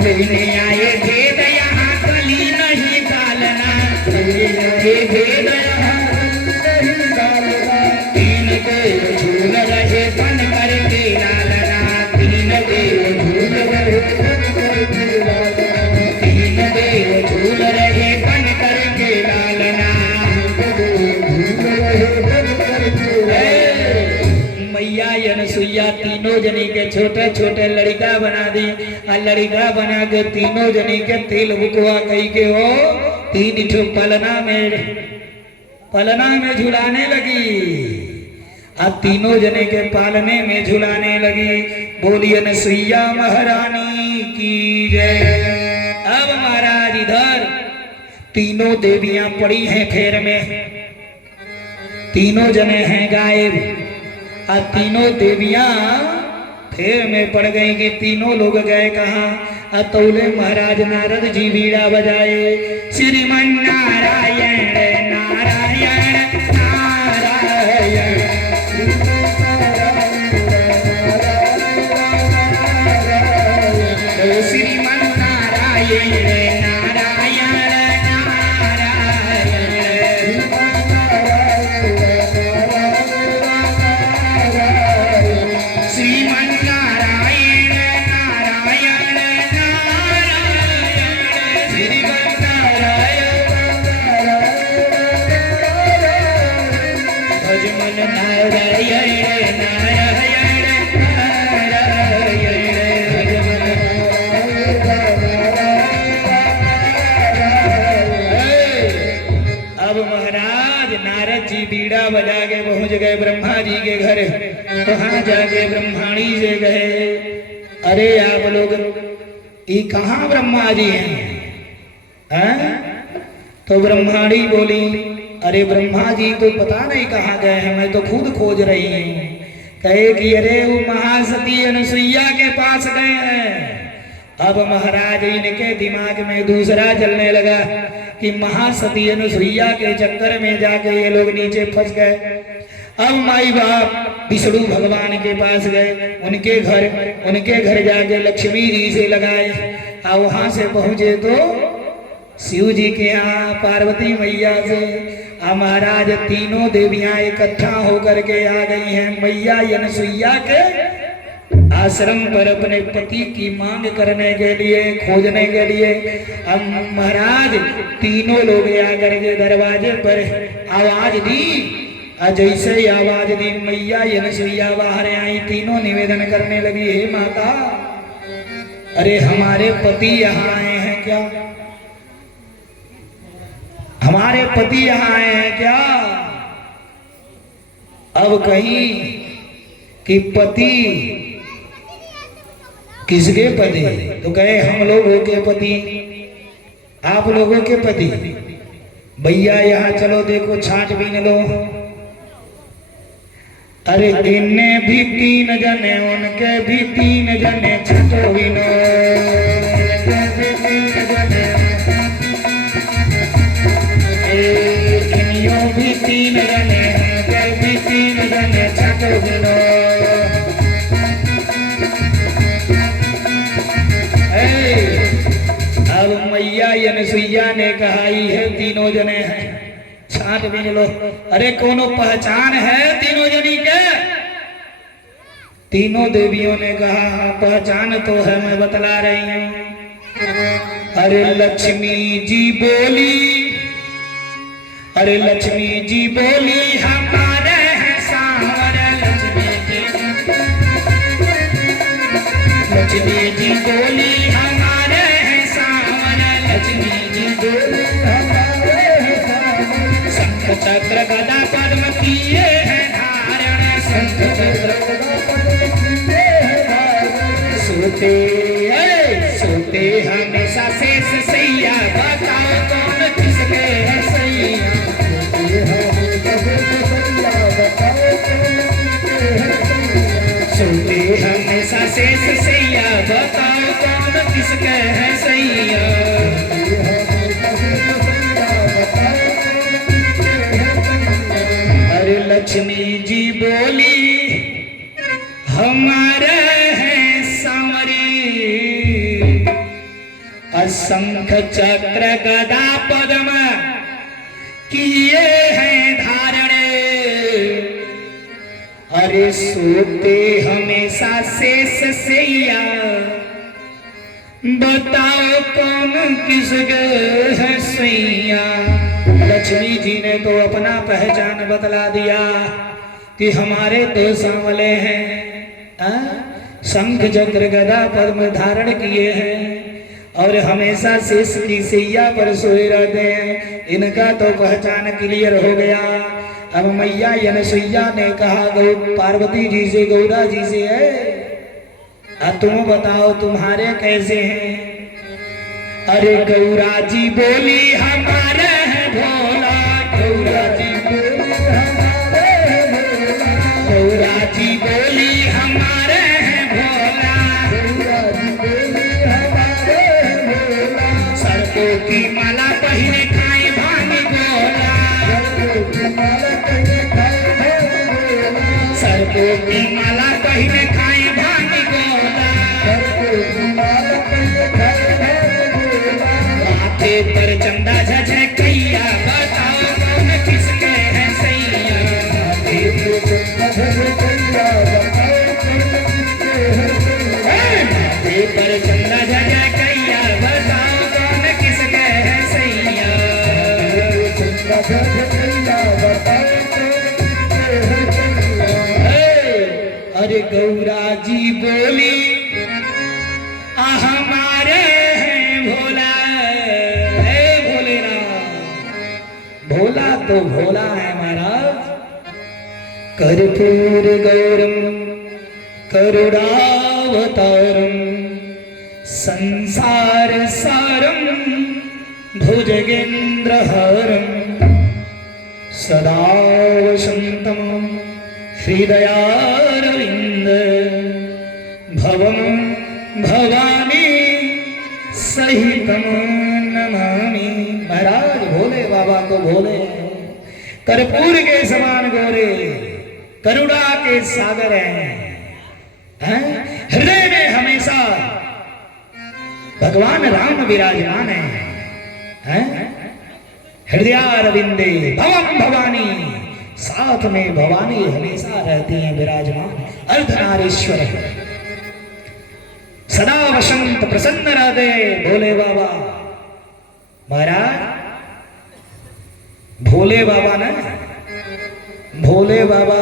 लेने आए भेद यहाँ कली नहीं डालना, ये भेद यहाँ नहीं डालना। तीन देव झूल रहे बन करके लालना, तीन देव झूल रहे बन करके लालना, तीन देव झूल रहे बन करके लालना। मैया अनसुईया तीनों जनी के छोटे छोटे लड़का बना दी, और लड़का बना के तीनों जनी के तिल बुकवा कही के हो तीन ठो पलना में झुलाने लगी। अब तीनों जने के पालने में झुलाने लगी। बोली अनसुईया महारानी की जय। अब महाराज इधर तीनों देवियां पड़ी हैं फेर में, तीनों जने हैं गायब। और तीनों देवियां फेर में पड़ गई कि तीनों लोग गए कहाँ। अतौले महाराज नारद जी बीड़ा बजाए, श्रीमन नारायण नारायण नारायण, श्रीमन नारायण नारायण नारायण, श्रीमन नारायण नारायण नारायण, श्रीमन नारायण भजमन नारायण नारायण नारायण, अब महाराज नारद जी बीड़ा बजा के पहुंच गए ब्रह्मा जी के घर। वहां जाके ब्रह्माणी से गए, अरे आप लोग ये कहाँ ब्रह्मा जी हैं? तो ब्रह्माणी बोली, अरे ब्रह्मा जी तो पता नहीं कहाँ गए हैं, मैं तो खुद खोज रही हूँ। कहे कि अरे वो महासती अनसुईया के पास गए हैं। अब महाराज इनके दिमाग में दूसरा चलने लगा कि महासती अनसुईया के चक्कर में जाके ये लोग नीचे फंस गए। अब माई बाप विष्णु भगवान के पास गए, उनके घर जाके लक्ष्मी जी से लगाए। और वहां से पहुंचे तो शिव जी के यहाँ पार्वती मैया से। अब महाराज तीनों देवियां इकट्ठा होकर के आ गई हैं मैया अनसुईया के आश्रम पर अपने पति की मांग करने के लिए, खोजने के लिए। अब महाराज तीनों लोग आकर के दरवाजे पर आवाज दी, और जैसे ही आवाज दी मैया अनसुईया बाहर आई। तीनों निवेदन करने लगी, हे माता, अरे हमारे पति यहाँ आए हैं क्या? हमारे पति यहाँ आए हैं क्या? अब कहीं कि पति किसके पति? तो कहे हम लोगों के पति, आप लोगों के पति। भैया यहाँ चलो, देखो छांटबीन लो। अरे इनने भी तीन जने, उनके भी तीन जने छांटबीन, इनियों भी तीन जने, उनके भी तीन जने छांटबीन। अब मैया अनसुईया ने कहा है तीनों जने हैं, छांटबीन लो। अरे कोनो पहचान है तीनों जनी के? तीनों देवियों ने कहा हाँ पहचान तो है, मैं बतला रही हूँ। अरे लक्ष्मी जी बोली, अरे लक्ष्मी जी बोली हमारे हैं सांवर। लक्ष्मी जी बोली हमारे हैं सांवर, लक्ष्मी जी बोली हमारे हैं सांवर। शंख चक्र गदा पद्म किए हैं धारण, शंख चक्र गदा पद्म किए हैं धारण। सोते हमेशा शेष सैया, बताओ कौन किसके है सैया? सोते हमेशा शेष सैया, बताओ कौन किसके है सैया? अरे लक्ष्मी जी बोली हमारे हैं सांवरे, असंख चक्र गदा पद्म किए हैं धारणे, अरे सोते हमेशा शेष सैया, बताओ कौन किसके है सैया। लक्ष्मी जी ने तो अपना पहचान बतला दिया कि हमारे दो सांवले हैं, शंख चक्र गदा पद्म धारण किए हैं और हमेशा शेष की सैया पर सोए रहते हैं। इनका तो पहचान क्लियर हो गया। अब मैया यनसैया ने कहा गौ पार्वती जी से, गौरा जी से है, अब तुम बताओ तुम्हारे कैसे हैं। अरे गौरा जी बोली हमारे हैं भोला, गौरा जी बोली हमारे हैं भोला, गौरा जी बोली हमारे हैं भोला, गौरा जी बोली हमारे हैं भोला। सरकों की माला पहने खाए भांग गोला, सरकों की माला पहने खाए भांग गोला, सरकों की माला पहने खाए भांग गोला, सरकों की माला पहने खाए भांग गोला। माथे पर चंदा झझकैया, बताओ कौन किसके है सैया। माथे पर चंदा झझकैया, बताओ कौन किसके है सैया। माथे पर चंदा झझकैया, बताओ कौन किसके है सैया। चंदा झझकैया, बताओ कौन किसके है सैया। अरे गौरा जी बोली हमारे हैं भोला, हे भोलेनाथ। भोला तो भोला है महाराज। कर्पूर गौरम करुणावतारम संसार सारम भुजगेंद्रहारम सदा वसंतम हृदयारविंद भवम भवानी सहितम नमामि। महाराज भोले बाबा को भोले, कर्पूर के समान गोरे, करुणा के सागर हैं। हृदय में हमेशा भगवान राम विराजमान हैं। हृदयारविंदे भवम भवानी, साथ में भवानी हमेशा रहती हैं विराजमान। अर्धनारीश्वर सदा वसंत प्रसन्न रहते भोले बाबा। महाराज भोले बाबा ना, भोले बाबा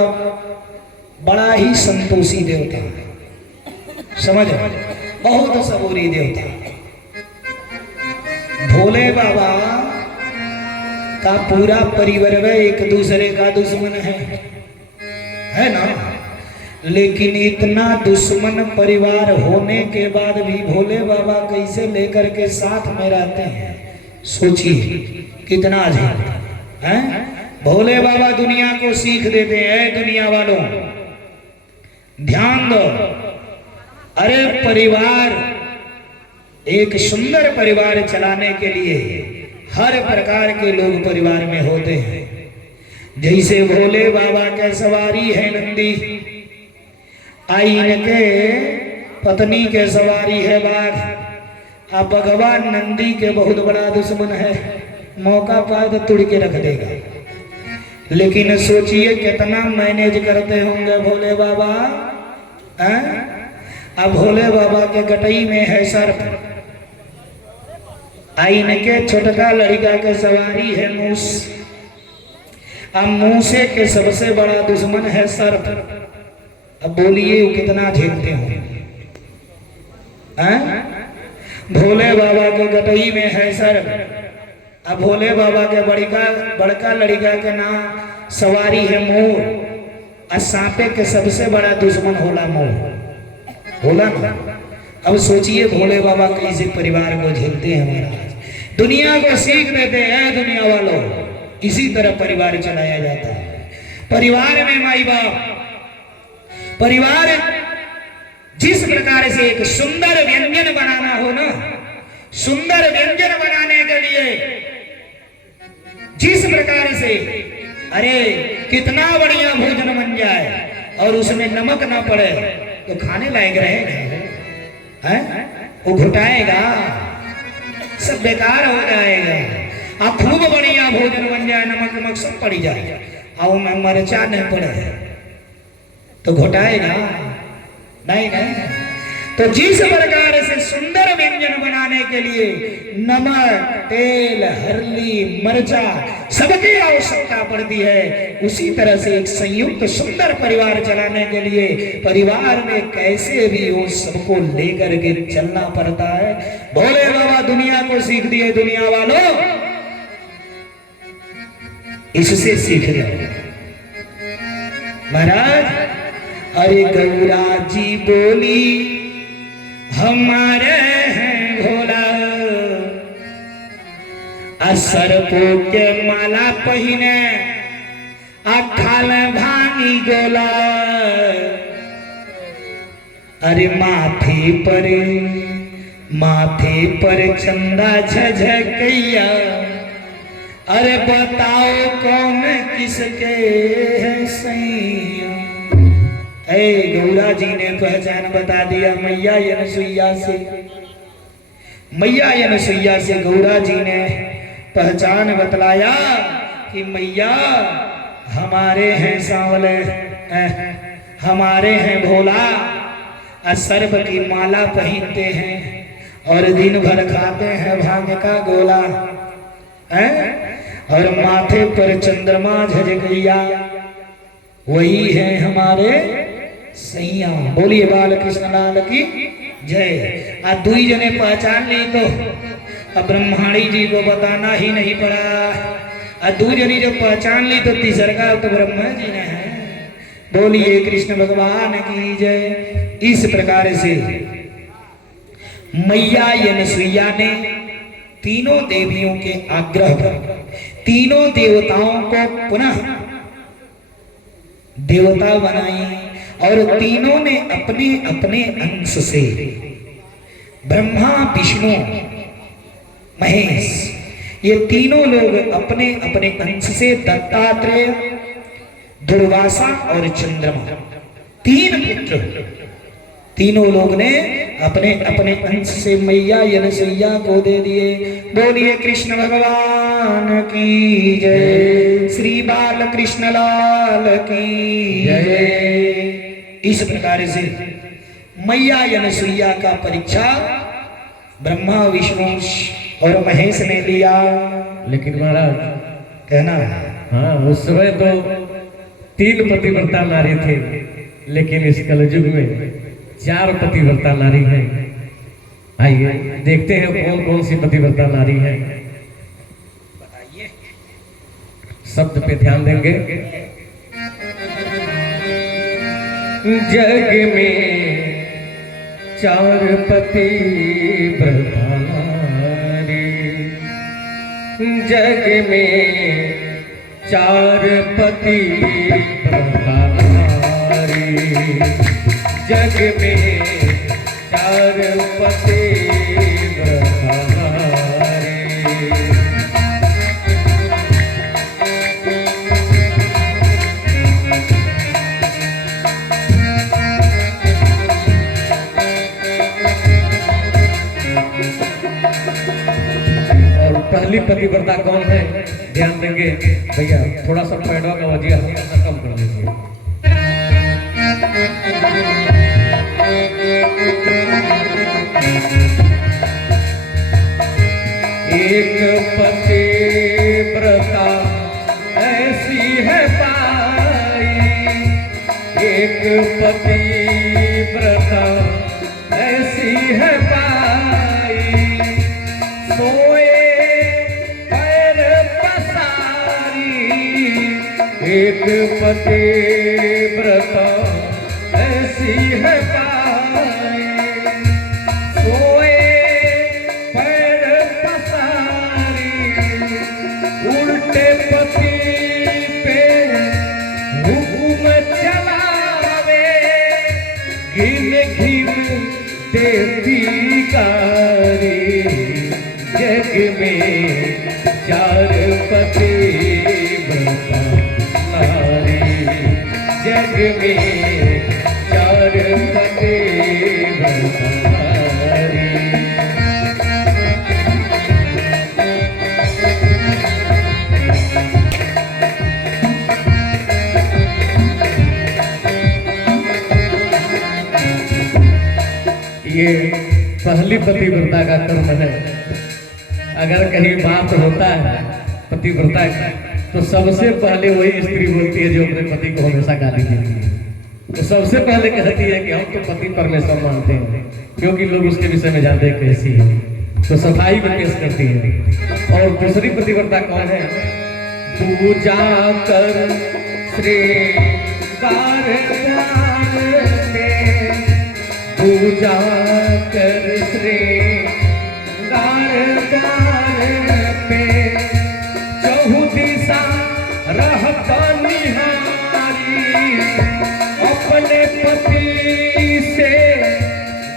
बड़ा ही संतोषी देवता है, समझ, बहुत सबूरी देवता। भोले बाबा का पूरा परिवार एक दूसरे का दुश्मन है ना, लेकिन इतना दुश्मन परिवार होने के बाद भी भोले बाबा कैसे लेकर के साथ में रहते हैं। सोचिए कितना अजीब है। भोले बाबा दुनिया को सीख देते हैं। दुनिया वालों ध्यान दो, अरे परिवार, एक सुंदर परिवार चलाने के लिए हर प्रकार के लोग परिवार में होते हैं। जैसे भोले बाबा के सवारी है नंदी, आइन के पत्नी के सवारी है बाघ। अब भगवान नंदी के बहुत बड़ा दुश्मन है, मौका पाए तो तुड़ के रख देगा। लेकिन सोचिए कितना मैनेज करते होंगे भोले बाबा। अब भोले बाबा के गटई में है सर्प, आइन के छोटका लड़का के सवारी है मूस। अब मूसे के सबसे बड़ा दुश्मन है सर्प। अब बोलिए वो कितना झेलते होंगे। भोले बाबा के गटई में है सर्प। अब भोले बाबा के बड़का लड़का के नाम सवारी है मोर। और सांपे के सबसे बड़ा दुश्मन होला मोर, होला ना। अब सोचिए भोले बाबा कैसे परिवार को झेलते हैं महाराज। दुनिया को सीख देते हैं दुनिया वालों, इसी तरह परिवार चलाया जाता है। परिवार में माई बाप, परिवार जिस प्रकार से एक सुंदर व्यंजन बनाना हो ना, सुंदर व्यंजन बनाने के लिए जिस प्रकार से अरे कितना बढ़िया भोजन बन जाए और उसमें नमक ना पड़े तो खाने लायक रहेगा, हैं? वो घुटाएगा, सब बेकार हो जाएगा। अब खूब बढ़िया भोजन बन जाए, नमक नमक सब पड़ जाए और मैं मरचा नहीं पड़े तो घुटाएगा नहीं नहीं। तो जिस प्रकार से सुंदर व्यंजन बनाने के लिए नमक, तेल, हल्दी, मरचा सबकी आवश्यकता पड़ती है, उसी तरह से एक संयुक्त सुंदर परिवार चलाने के लिए परिवार में कैसे भी हो सबको लेकर के चलना पड़ता है। भोले बाबा दुनिया को सीख दिए, दुनिया वालों इससे सीख लो। महाराज अरे गौरा जी बोली हमारे हैं भोला, असरपो के माला पहिने अखाल भांगी गोला, अरे माथे पर चंदा झझकैया, अरे बताओ कौन किसके है सैया। ऐ गौरा जी ने पहचान बता दिया मैया अनसुईया से। मैया अनसुईया से गौरा जी ने पहचान बतलाया कि मैया हमारे हैं सांवले, हमारे हैं भोला, सर्प की माला पहनते हैं और दिन भर खाते हैं भांग का गोला, और माथे पर चंद्रमा झझकैया, वही है हमारे सैया। बोलिए बाल कृष्ण लाल की जय। आज दुई जने पहचान ली तो अब ब्रह्माणी जी को बताना ही नहीं पड़ा। आज दो जनी जो पहचान ली तो तीसरा तो ब्रह्मा जी ने है। बोलिए कृष्ण भगवान की जय। इस प्रकार से मैया अनसुईया ने तीनों देवियों के आग्रह पर तीनों देवताओं को पुनः देवता बनाई और तीनों ने अपने अपने अंश से ब्रह्मा, विष्णु, महेश, ये तीनों लोग अपने अपने अंश से दत्तात्रेय, दुर्वासा और चंद्रमा, तीन पुत्र, तीनों लोग ने अपने अपने अंश से मैया अनसुईया को दे दिए। बोलिए कृष्ण भगवान की जय। श्री बाल कृष्ण लाल की जय। इस प्रकार से मैया अनसुईया का परीक्षा ब्रह्मा, विष्णु और महेश ने लिया। लेकिन महाराज कहना हाँ, उस समय तो 3 पतिव्रता नारी थे, लेकिन इस कलयुग में 4 पतिव्रता नारी हैं। आइए देखते हैं कौन कौन सी पतिव्रता नारी है। बताइए। शब्द पे ध्यान देंगे। जग में 4 पतिव्रता नारी, जग में 4 पतिव्रता नारी, जग में 4 पतिव्रता नारी। और पहली पतिव्रता कौन है ध्यान देंगे भैया। थोड़ा सा पैडवा का वजिया थोड़ा कम कर लीजिए। एक पतिव्रता ऐसी है पाई, एक पतिव्रता ऐसी है पाई, सोए पैर पसारी, एक पतिव्रता ऐसी है पाई, सोए पैर पसारी, उल्टे पति पे हुक्म चलावे, घिन घिन देती गारी, जग में 4 पतिव्रता जग में चार पते बरतारी। ये पहली पतिव्रता का कर्म है। अगर कहीं बात होता है पतिव्रता का, तो सबसे पहले वही स्त्री बोलती है जो अपने पति को हमेशा गाली देती है। तो सबसे पहले कहती है कि हम तो पति परमेश्वर मानते हैं, क्योंकि लोग उसके विषय में जानते हैं कैसी है, तो सफाई में पेश करती है। और दूसरी पतिव्रता कौन है? पूजा कर श्रृंगार में, पूजा कर श्रृंगार पे, चहु दिशा रहत निहारी, अपने पति से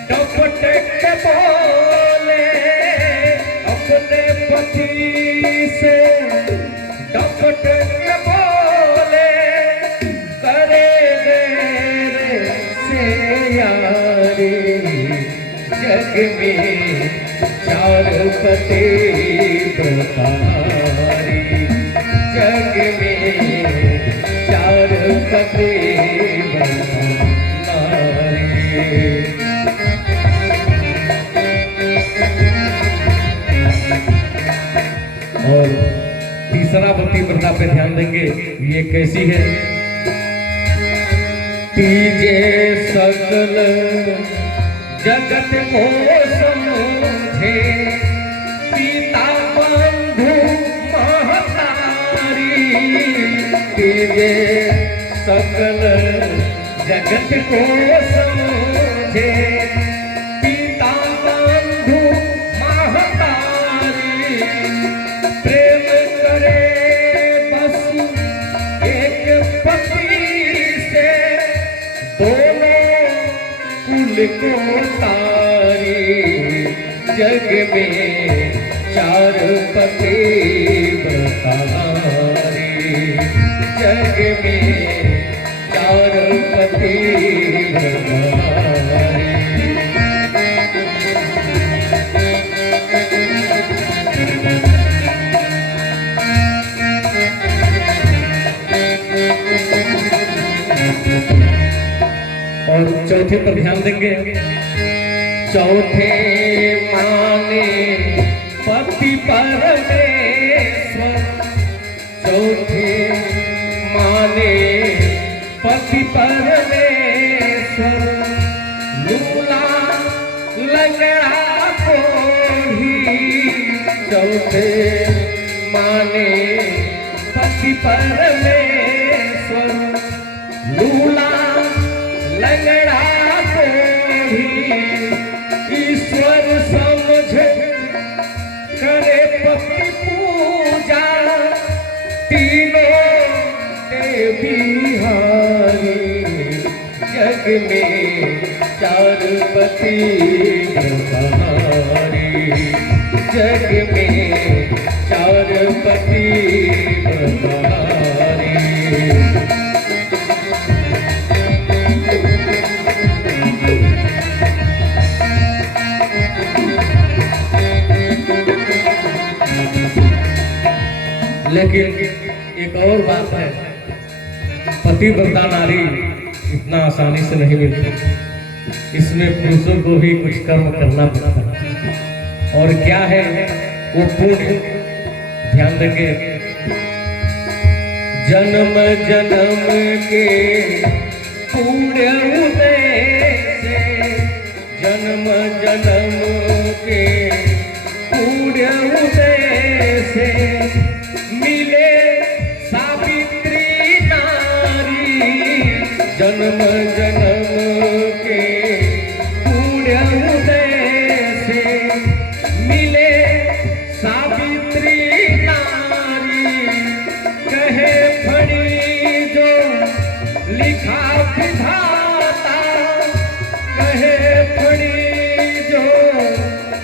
डपट के बोले, अपने पति से डपट के बोले, करे रे से यारी, जग में चार पते बरतारी, जग में चार पते बरतारी। और तीसरा पतिव्रता पे ध्यान देंगे, ये कैसी है? तीजे सकल जगत को समझे, पिता बंधु महतारी, तीजे सकल जगत को समझे, पिता बंधु महतारी, प्रेम करे बस एक पति से, दोनों कुल को तारी, जग में चार पते बरतारी, जग में चार पते बरतारी। और चौथे पर ध्यान देंगे। चौथे माने पति परमेश्वर, चौथे माने पति परमेश्वर, लूला लगड़ा कोढ़ी, चौथे माने पति परमेश्वर, लूला लगड़ा कोढ़ी, ईश्वर समझ करे पति पूजा, तीनों देवी हारी, जग में चार पति बरतारी, जग में चार पति बरतारी। लेकिन एक और बात है, पतिव्रता नारी इतना आसानी से नहीं मिलती, इसमें पुरुषों को भी कुछ कर्म करना पड़ता है। और क्या है वो पुण्य? ध्यान देंगे। जन्म जन्म के पुण्य उदय से, जन्म जन्म के पुण्य उदय से, मिले सावित्री नारी, जन्म जन्म के पुण्य उदय से, मिले सावित्री नारी, कहे फड़ी जो लिखा विधाता, कहे फड़ी जो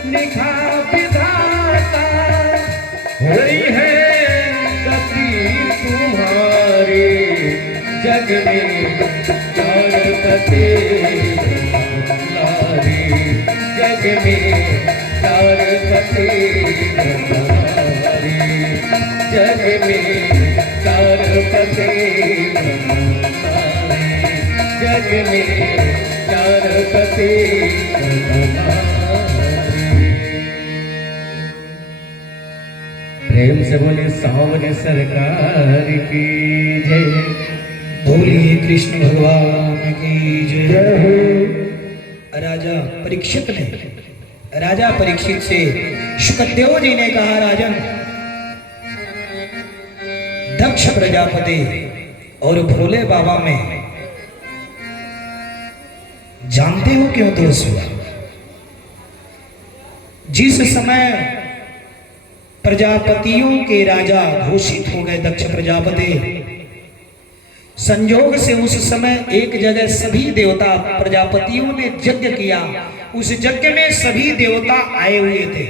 लिखा विधाता, हुई है गति तुम्हारी जग में चार पति नारी, जग में चार पति नारी, जग में चार पति नारी, जग में चार पति नारी। प्रेम से बोले सावरे सरकार की जय। बोलिए कृष्ण भगवान की जय हो। राजा परीक्षित से शुकदेव जी ने कहा, राजन, दक्ष प्रजापति और भोले बाबा में जानते हो क्यों दोष हुआ? जिस समय प्रजापतियों के राजा घोषित हो गए दक्ष प्रजापति, संजोग से उस समय एक जगह सभी देवता प्रजापतियों ने यज्ञ किया। उस यज्ञ में सभी देवता आए हुए थे,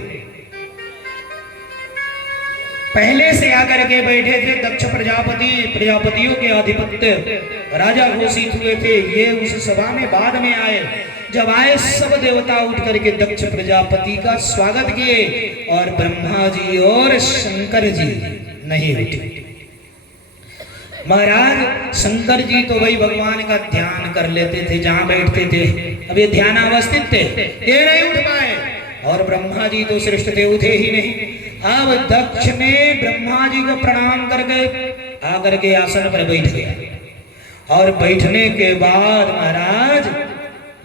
पहले से आकर के बैठे थे। दक्ष प्रजापति प्रजापतियों के आधिपत्य राजा घोषित हुए थे। ये उस सभा में बाद में आए। जब आए सब देवता उठ करके दक्ष प्रजापति का स्वागत किए, और ब्रह्मा जी और शंकर जी नहीं उठे। महाराज शंकर जी तो वही भगवान का ध्यान कर लेते थे जहां बैठते थे, अब ये ध्यान अवस्थित थे, ये नहीं उठ पाए। और ब्रह्मा जी तो श्रेष्ठ थे, उठे ही नहीं। अब दक्ष ने ब्रह्मा जी को प्रणाम करके आकर के आसन पर बैठ गया, और बैठने के बाद महाराज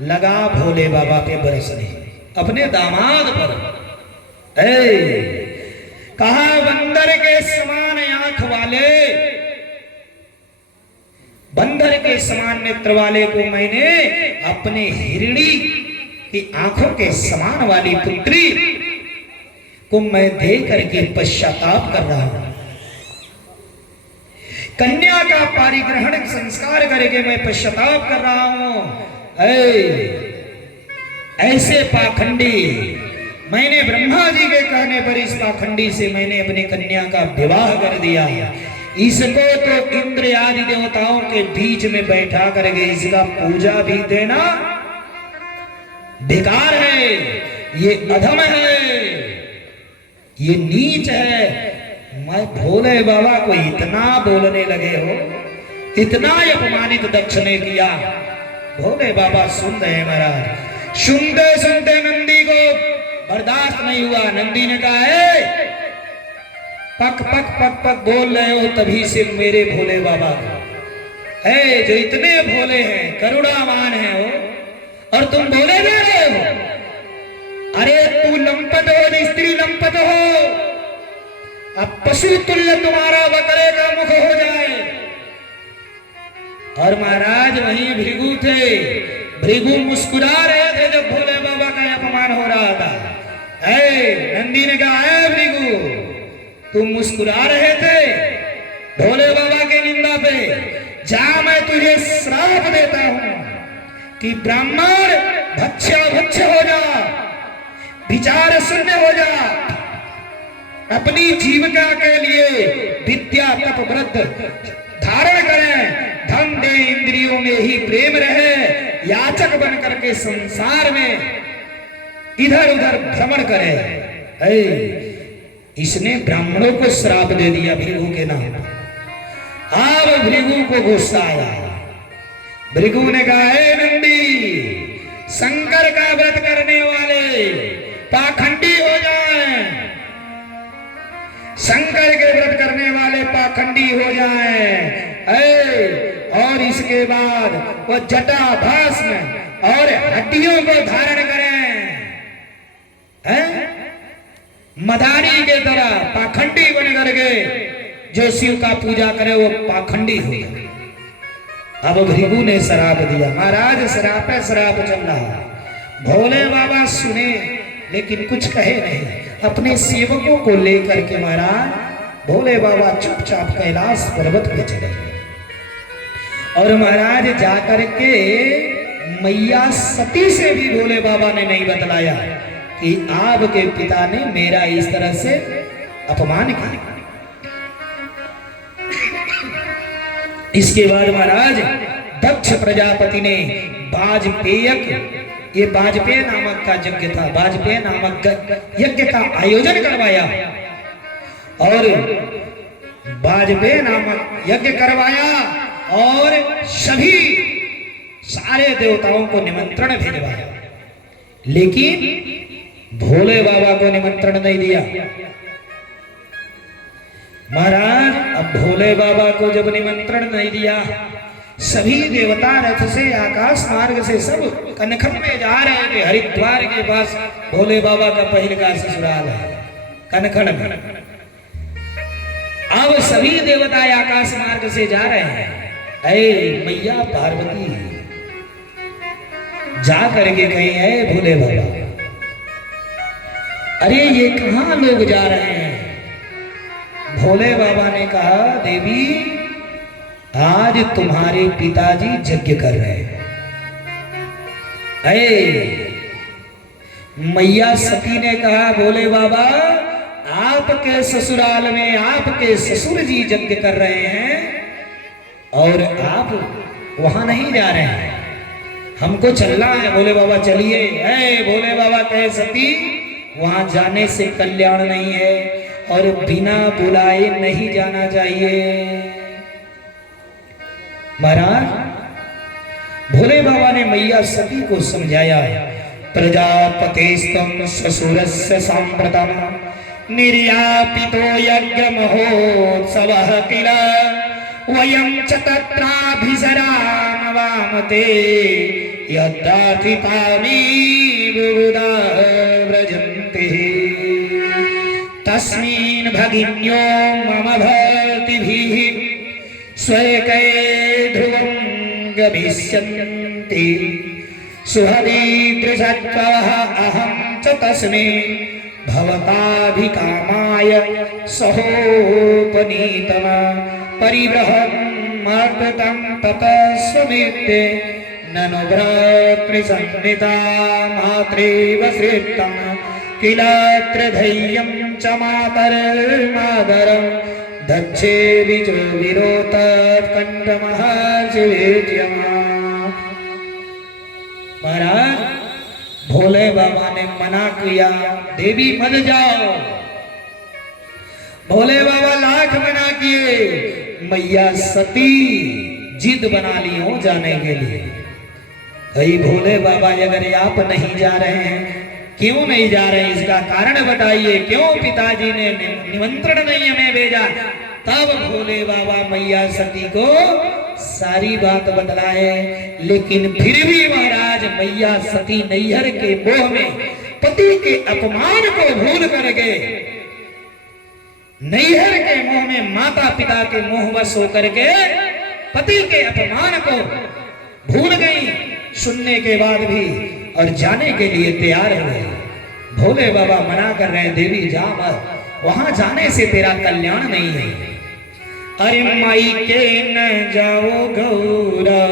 लगा भोले बाबा पे बरसने, अपने दामाद पर। कहा, बंदर के समान आंख वाले, बंदर के समान नेत्र वाले को मैंने अपने हिरणी की आंखों के समान वाली पुत्री को मैं दे करके पश्चाताप कर रहा हूं। कन्या का पारिग्रहण संस्कार करके मैं पश्चाताप कर रहा हूं। ऐसे पाखंडी, मैंने ब्रह्मा जी के कहने पर इस पाखंडी से मैंने अपनी कन्या का विवाह कर दिया। इसको तो इंद्र आदि देवताओं के बीच में बैठा करके इसका पूजा भी देना बेकार है, ये अधम है, ये नीच है। मैं भोले बाबा को इतना बोलने लगे हो, इतना अपमानित दक्ष ने किया। भोले बाबा सुन रहे हैं महाराज। सुनते सुनते नंदी को बर्दाश्त नहीं हुआ। नंदी ने कहा, है पक पक पक पक बोल रहे हो तभी से मेरे भोले बाबा है, जो इतने भोले हैं, करुणावान है वो, और तुम बोले दे रहे हो। अरे तू लंपट हो, स्त्री लंपट हो, अब पशु तुल्य तुम्हारा बकरे का मुख हो जाए। और महाराज वहीं भृगु थे, भृगु मुस्कुरा रहे थे जब भोले बाबा का अपमान हो रहा था। नंदी ने कहा, है भृगु, तुम मुस्कुरा रहे थे भोले बाबा के निंदा पे, जा मैं तुझे श्राप देता हूं कि ब्राह्मण भक्ष्य हो जा, विचार शून्य हो जा, अपनी जीविका के लिए विद्या तप व्रत धारण करें, धन दे, इंद्रियों में ही प्रेम रहे, याचक बन करके संसार में इधर उधर भ्रमण करे। इसने ब्राह्मणों को श्राप दे दिया भृगु के नाम। अब भृगु को गुस्सा आया। भृगु ने कहा, हे नंदी, शंकर का व्रत करने वाले पाखंडी हो जाएं, शंकर के व्रत करने वाले पाखंडी हो जाएं, और इसके बाद वो जटा भस्म और हड्डियों को धारण करें, मदारी के तरह पाखंडी बन करके जो शिव का पूजा करे वो पाखंडी हो गए। अब भृगु ने श्राप दिया। महाराज श्राप चल रहा। भोले बाबा सुने लेकिन कुछ कहे नहीं। अपने सेवकों को लेकर के महाराज भोले बाबा चुपचाप कैलाश पर्वत पे चले गए। और महाराज जाकर के मैया सती से भी भोले बाबा ने नहीं बतलाया कि आपके पिता ने मेरा इस तरह से अपमान किया। इसके बाद महाराज दक्ष प्रजापति ने वाजपेयक, ये वाजपेय नामक का यज्ञ था, वाजपेय नामक यज्ञ का आयोजन करवाया और वाजपेय नामक यज्ञ करवाया और सभी सारे देवताओं को निमंत्रण भिजवाया, लेकिन भोले बाबा को निमंत्रण नहीं दिया। महाराज अब भोले बाबा को जब निमंत्रण नहीं दिया, सभी देवता रथ से आकाश मार्ग से सब कनखन में जा रहे थे। हरिद्वार के पास भोले बाबा का पहल का ससुराल है, कनखन में। अब सभी देवता आकाश मार्ग से जा रहे हैं। ऐ मैया पार्वती जा करके कहीं है भोले बाबा, अरे ये कहां लोग जा रहे हैं? भोले बाबा ने कहा, देवी आज तुम्हारे पिताजी यज्ञ कर रहे हैं। मैया सती ने कहा, भोले बाबा आपके ससुराल में आपके ससुर जी यज्ञ कर रहे हैं और आप वहां नहीं जा रहे हैं, हमको चलना है। भोले बाबा चलिए। भोले बाबा कहे, सती वहां जाने से कल्याण नहीं है और बिना बुलाए नहीं जाना चाहिए। महाराज भोले बाबा ने मैया सती को समझाया, प्रजापतेस्तम ससुरस्य सांप्रतम निर्यापितो यज्ञ महोत्सवः किल वयं च तत्राभिसराम वामते यद्दातितानि बुबुधा व्रजन्ते तस्मिन् भगिन्यो मम भक्तिभिः स्वर्गे ध्रुवं गमिष्यन्ति सुहृदीदृशत्वः अहं च तस्मिन् भवताभिकामाय सहोपनीतम परिबृहन्मर्दतं ततस्वमित्ते ननु भ्रातृसन्निधा मात्रेव श्रेष्ठं किलात्र धैर्यं च मातर्मादरं दक्षे विजो विरोतत्कण्ठमहर्षिवेद्यमा। महाराज भोले बाबा ने मना किया, देवी मत जाओ। भोले बाबा लाख मना किए, मैया सती जिद बना ली हो जाने के लिए। कहीं भोले बाबा अगर आप नहीं जा रहे हैं, क्यों नहीं जा रहे हैं, इसका कारण बताइए, क्यों पिताजी ने निमंत्रण नहीं हमें भेजा? तब भोले बाबा मैया सती को सारी बात बतलाए, लेकिन फिर भी महाराज मैया सती नैहर के मोह में पति के अपमान को भूल करके, नैहर के मोह में माता पिता के मोहवश होकर के पति के अपमान को भूल गई। सुनने के बाद भी और जाने के लिए तैयार हो गए। भोले बाबा मना कर रहे हैं, देवी जा मत, वहां जाने से तेरा कल्याण नहीं है। अरे माई के न जाओ गौरा,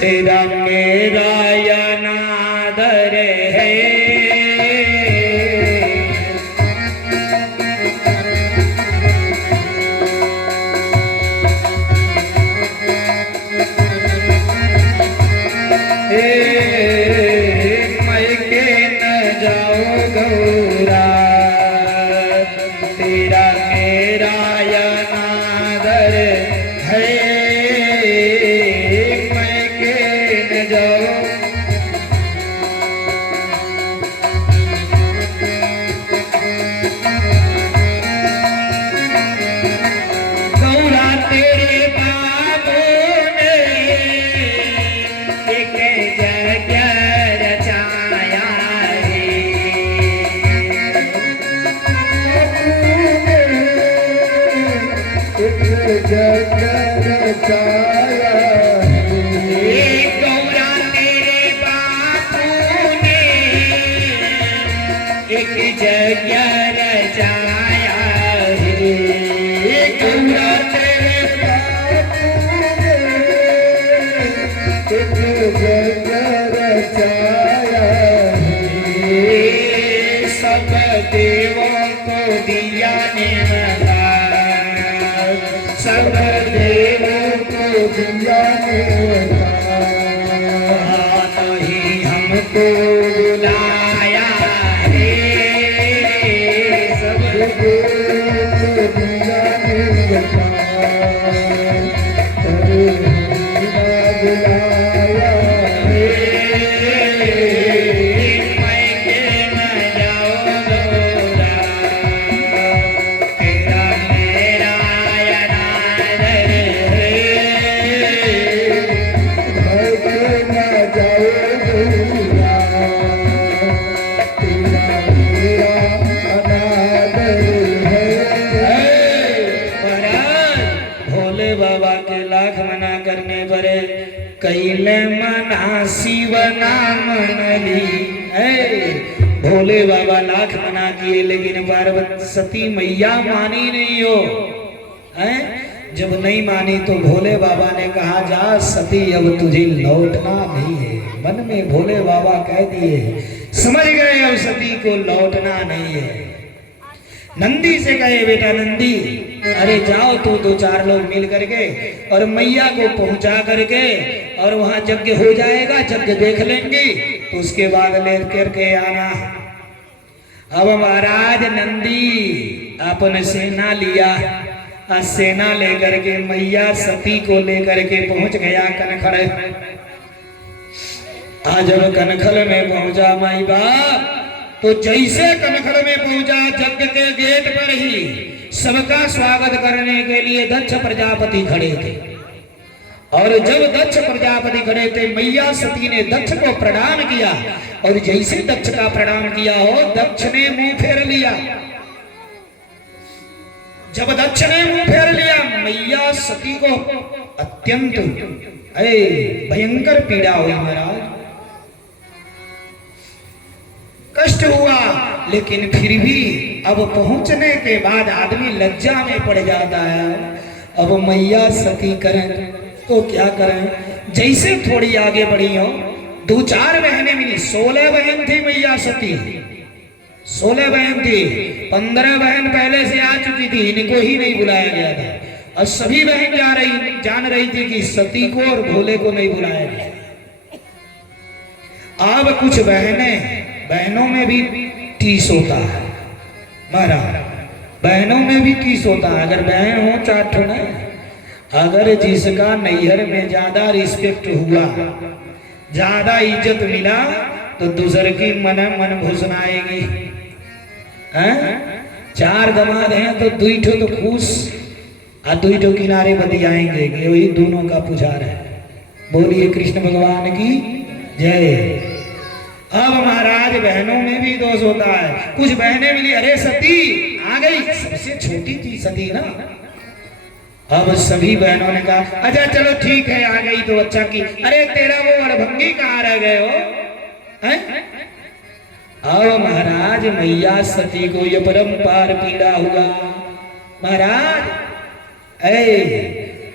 तेरा मेरा अनादर है। सब देवों को मैया ने नहीं हमको बुलाया रे सब मैया ने बुलाया रे मैं के न जाओ गोरा तेरा मेरा अनादर है मैं के न जाओ गोरा तेरा मेरा अनादर है। महाराज भोले बाबा के लाख मना करने पर कैले मना शिव नाम नली भोले बाबा लाख मना किए लेकिन पार्वती मैया मानी नहीं हो है। जब नहीं मानी तो भोले बाबा ने कहा जा सती अब तुझे लौटना नहीं है। मन में भोले बाबा कह दिए समझ गए अब सती को लौटना नहीं है। नंदी से कहे बेटा नंदी अरे जाओ तू दो चार लोग मिल करके और मैया को पहुंचा करके और वहां यज्ञ हो जाएगा, यज्ञ देख लेंगे तो उसके बाद ले करके आना। अब महाराज नंदी अपन सेना लिया और सेना लेकर के मैया सती को लेकर के पहुंच गया कनखल। आज जब कनखल में पहुंचा माई बाप तो जैसे कनखल में पहुंचा यज्ञ के गेट पर ही सबका स्वागत करने के लिए दक्ष प्रजापति खड़े थे। और जब दक्ष प्रजापति खड़े थे मैया सती ने दक्ष को प्रणाम किया और जैसे दक्ष का प्रणाम किया हो दक्ष ने मुंह फेर लिया। जब दक्ष ने मुंह फेर लिया मैया सती को अत्यंत भयंकर पीड़ा हुई महाराज, कष्ट हुआ। लेकिन फिर भी अब पहुंचने के बाद आदमी लज्जा में पड़ जाता है। अब मैया सती करें तो क्या करें, जैसे थोड़ी आगे बढ़ी हो दो चार बहनें मिली। 16 बहन थी मैया सती, 16 बहन थी। 15 बहन पहले से आ चुकी थी, इनको ही नहीं बुलाया गया था। और सभी बहन जान रही थी कि सती को और भोले को नहीं बुलाया गया। अब कुछ बहनों में भी टीस होता है महाराज, बहनों में भी टीस होता है। अगर बहन हो चाट हो ना, अगर जिसका नैहर में ज्यादा रिस्पेक्ट हुआ, ज्यादा इज्जत मिला तो दूसर की मन घुसनाएगी। चार दमाद हैं तो दुईठो तो खुश और दुईठो किनारे बतियाएंगे कि वही दोनों का पुजार है। बोलिए कृष्ण भगवान की जय। अब महाराज बहनों में भी दोष होता है। कुछ बहनें मिली, अरे सती आ गई, सबसे छोटी थी सती ना। अब सभी बहनों ने कहा अच्छा चलो ठीक है आ गई तो अच्छा की, अरे तेरा वो अड़भंगी कहाँ रह गए हो हैं? अब महाराज मैया सती को ये परम्पार पीड़ा हुआ। महाराज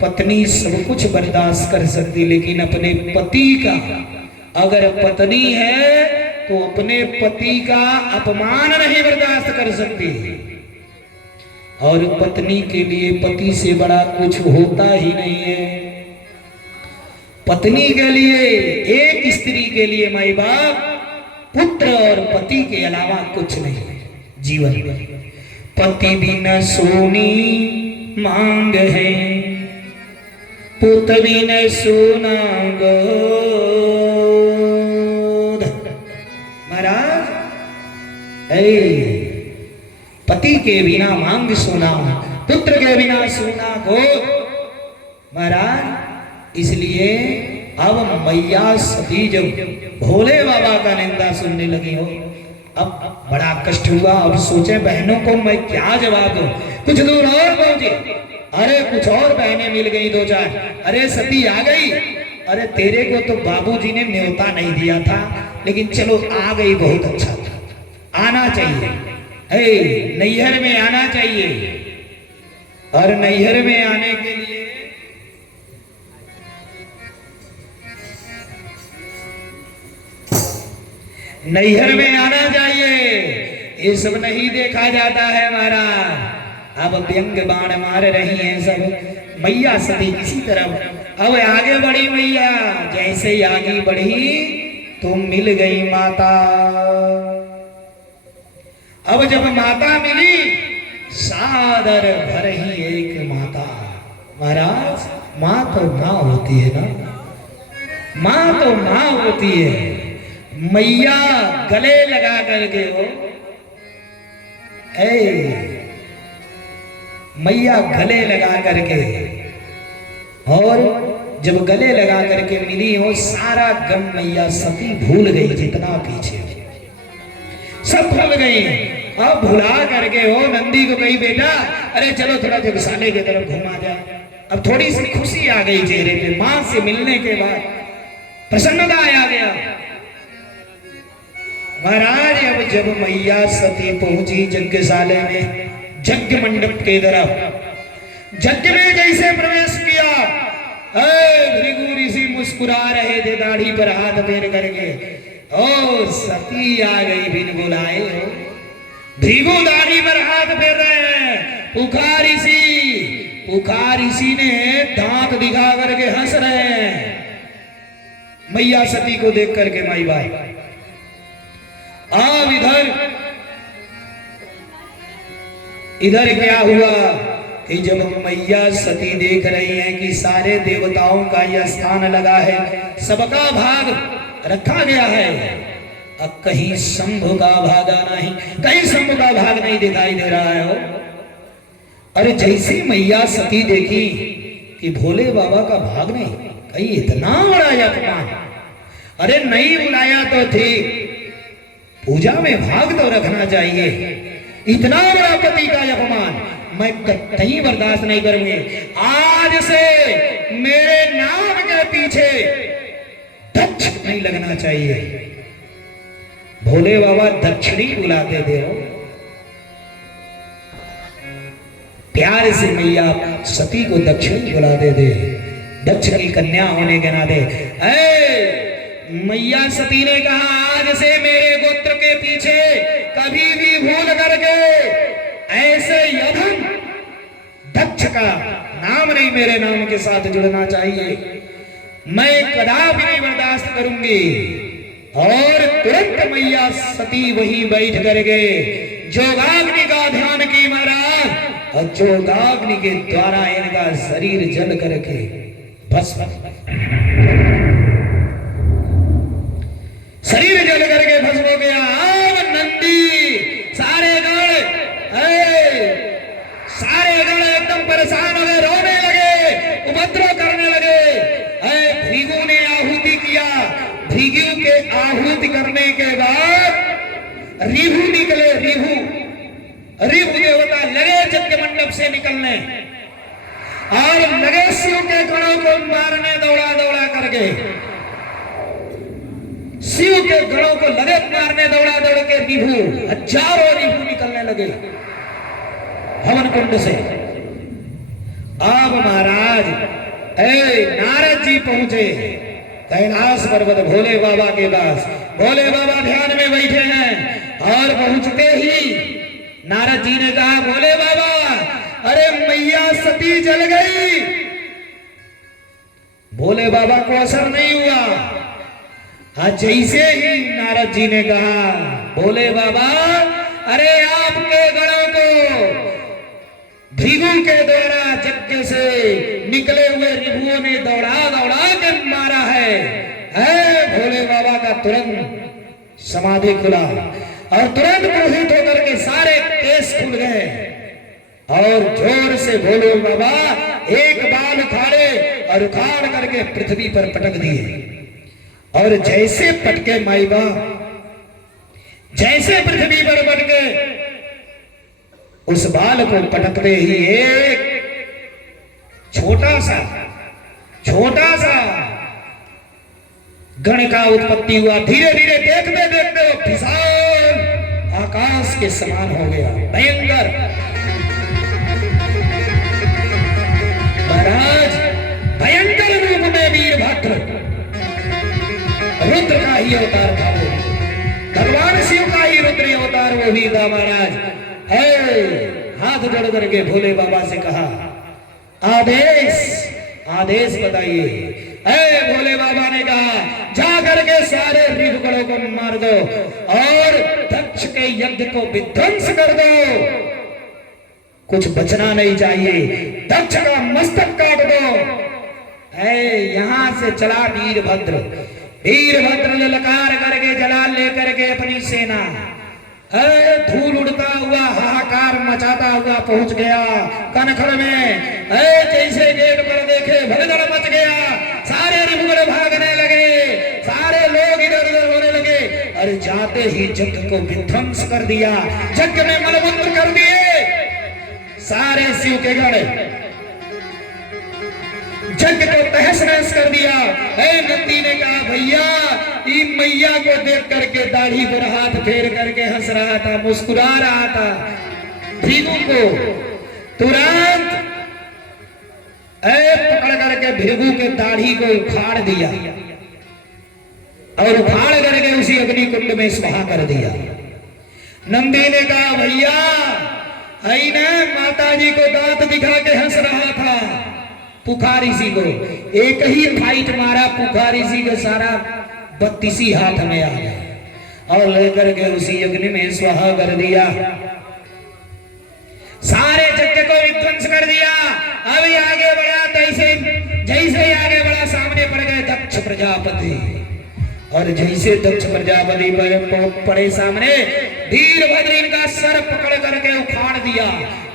पत्नी सब कुछ बर्दाश्त कर सकती लेकिन अपने पति का, अगर पत्नी है तो अपने पति का अपमान नहीं बर्दाश्त कर सकती। और पत्नी के लिए पति से बड़ा कुछ होता ही नहीं है। पत्नी के लिए, एक स्त्री के लिए माई बाप, पुत्र और पति के अलावा कुछ नहीं है जीवन में। पति बिन सोनी मांग है, पुत बिन सोना गोद। महाराज पति के बिना मांग सोना, पुत्र के बिना सोना गोद। महाराज इसलिए अब मैया सती जब भोले बाबा का निंदा सुनने लगी हो, अब बड़ा कष्ट हुआ। अब सोचे बहनों को मैं क्या जवाब दूं। कुछ दूर और पहुंचे, अरे कुछ और बहनें मिल गई दो चार, अरे सती आ गई, अरे तेरे को तो बाबूजी ने न्योता नहीं दिया था लेकिन चलो आ गई, बहुत अच्छा था, आना चाहिए, नैहर में आना चाहिए। और नैहर में आने के लिए नैहर में आना चाहिए, ये सब नहीं देखा जाता है महाराज। अब व्यंग बाण मार रही हैं सब। मैया सती किसी तरह अब आगे बढ़ी मैया, जैसे ही आगे बढ़ी तो मिल गई माता। अब जब माता मिली, सादर भर ही एक माता। महाराज, माँ तो माँ होती है ना, माँ तो माँ होती है। मैया गले लगा करके हो, मैया गले लगा करके, और जब गले लगा करके मिली हो, सारा गम मैया सती भूल गई, जितना पीछे सब भूल गई। अब भुला करके हो नंदी को कही, बेटा अरे चलो थोड़ा जगसाले की तरफ घुमा जाए। अब थोड़ी सी खुशी आ गई चेहरे पे, मां से मिलने के बाद प्रसन्नता आ गया। महाराज, अब जब मैया सती पहुंची यज्ञशाले में, यज्ञ मंडप के तरफ, यज्ञ में जैसे प्रवेश किया, भृगु ऋषि मुस्कुरा रहे थे दाढ़ी पर हाथ फेर करके। ओ सती आ गई बिन बुलाए हो। भृगु दाढ़ी पर हाथ फेर रहे हैं। पुखा ऋषि ने दांत दिखा करके हंस रहे हैं मैया सती को देख करके। माई बाई, अब इधर क्या हुआ कि जब मैया सती देख रही हैं कि सारे देवताओं का यह स्थान लगा है, सबका भाग रखा गया है, अब कहीं शंभु का भागा नहीं, कहीं शंभु का भाग नहीं दिखाई दे रहा है। हो अरे जैसी मैया सती देखी कि भोले बाबा का भाग नहीं, कहीं इतना बड़ा अपमान, अरे नहीं बुलाया तो ठीक, पूजा में भाग तो रखना चाहिए, इतना बड़ा पति का अपमान मैं कहीं बर्दाश्त नहीं करूंगी। आज से मेरे नाम के पीछे दक्ष नहीं लगना चाहिए। भोले बाबा दक्षिणी बुलाते थे, हो प्यार से मैया सती को दक्षिणी बुलाते थे, दक्ष की कन्या होने के नाते। मैया सती ने कहा, आज से मेरे गोत्र के पीछे कभी भी भूल करके ऐसे यधम दक्ष का नाम नहीं मेरे नाम के साथ जुड़ना चाहिए, मैं कदापि नहीं बर्दाश्त करूंगी। और तुरंत मैया सती वहीं बैठ करके जोगाग्नि का ध्यान की महाराज, और जोगाग्नि के द्वारा इनका शरीर जल करके भस्म, शरीर जल करके भस्म हो गया। अब नंदी सारे गण एकदम परेशान हो गए, रोने लगे, उपद्रव करने लगे। भृगु ने आहुति किया, भृगु के आहुति करने के बाद रिभु निकले, रिभु देवता लगे यज्ञ मंडप से निकलने और लगे शिव के गणों को मारने, दौड़ा दौड़ा करके शिव के गणों को लगे मारने, दौड़ा दौड़ के रिभु, हजारों रिभु निकलने लगे हवन कुंड से। अब महाराज नारद जी पहुंचे कैलाश पर्वत भोले बाबा के पास। भोले बाबा ध्यान में बैठे हैं और पहुंचते ही नारद जी ने कहा, भोले बाबा अरे मैया सती जल गई। भोले बाबा को असर नहीं हुआ। जैसे ही नारद जी ने कहा, भोले बाबा अरे आपके गणों को भृगु के द्वारा यज्ञ से निकले हुए रिभुओं ने दौड़ा दौड़ा के मारा है। भोले बाबा का तुरंत समाधि खुला और तुरंत क्रोधित होकर के सारे केस खुल गए और जोर से भोले बाबा एक बाल उखाड़े और उखाड़ करके पृथ्वी पर पटक दिए। और जैसे पटके माई बाप, जैसे पृथ्वी पर पटके, उस बाल को पटकते ही एक छोटा सा गण का उत्पत्ति हुआ। धीरे धीरे देखते देखते वो विशाल आकाश के समान हो गया, भयंकर। महाराज भयंकर रूप में वीरभद्र रुद्र का ही अवतार था वो, भगवान शिव का ही रुद्र अवतार वो भी था। महाराज हाथ जोड़ करके भोले बाबा से कहा, आदेश आदेश बताइए। ऐ भोले बाबा ने कहा जा करके सारे रिपुगणों को मार दो और दक्ष के यज्ञ को विध्वंस कर दो, कुछ बचना नहीं चाहिए, दक्ष का मस्तक काट दो। ऐ यहां से चला वीरभद्र, वीरभद्र ललकार करके जलाल लेकर के अपनी सेना धूल उड़ता हुआ हाहाकार मचाता हुआ पहुंच गया कनखड़ में। जैसे गेट पर देखे भगदड़ मच गया, सारे रिपुगण भागने लगे, सारे लोग इधर उधर होने लगे। अरे जाते ही यज्ञ को विध्वंस कर दिया, यज्ञ में मलमूत्र कर दिए सारे शिव के गण, यज्ञ को तहस नहस कर दिया। नंदी ने कहा भैया, ई मैया को देख करके दाढ़ी पर हाथ फेर करके हंस रहा था, मुस्कुरा रहा था। भृगु को तुरंत पकड़ करके भृगु के दाढ़ी को उखाड़ दिया और उखाड़ करके उसी अग्नि कुंड में स्वाहा कर दिया। नंदी ने कहा भैया, आई ना माता जी को दांत दिखा के हंस रहा था, पुखारी सी को एक ही फाइट मारा, पुखारी सी को सारा 32 हाथ में आ गया और लेकर के उसी अग्नि में स्वाहा कर दिया, सारे यज्ञ को विध्वंस कर दिया। अभी आगे बढ़ा, तैसे जैसे आगे बढ़ा सामने पड़ गए दक्ष प्रजापति, और जैसे दक्ष प्रजापति पड़े सामने, वीरभद्र इनका सर पकड़ करके उखाड़ दिया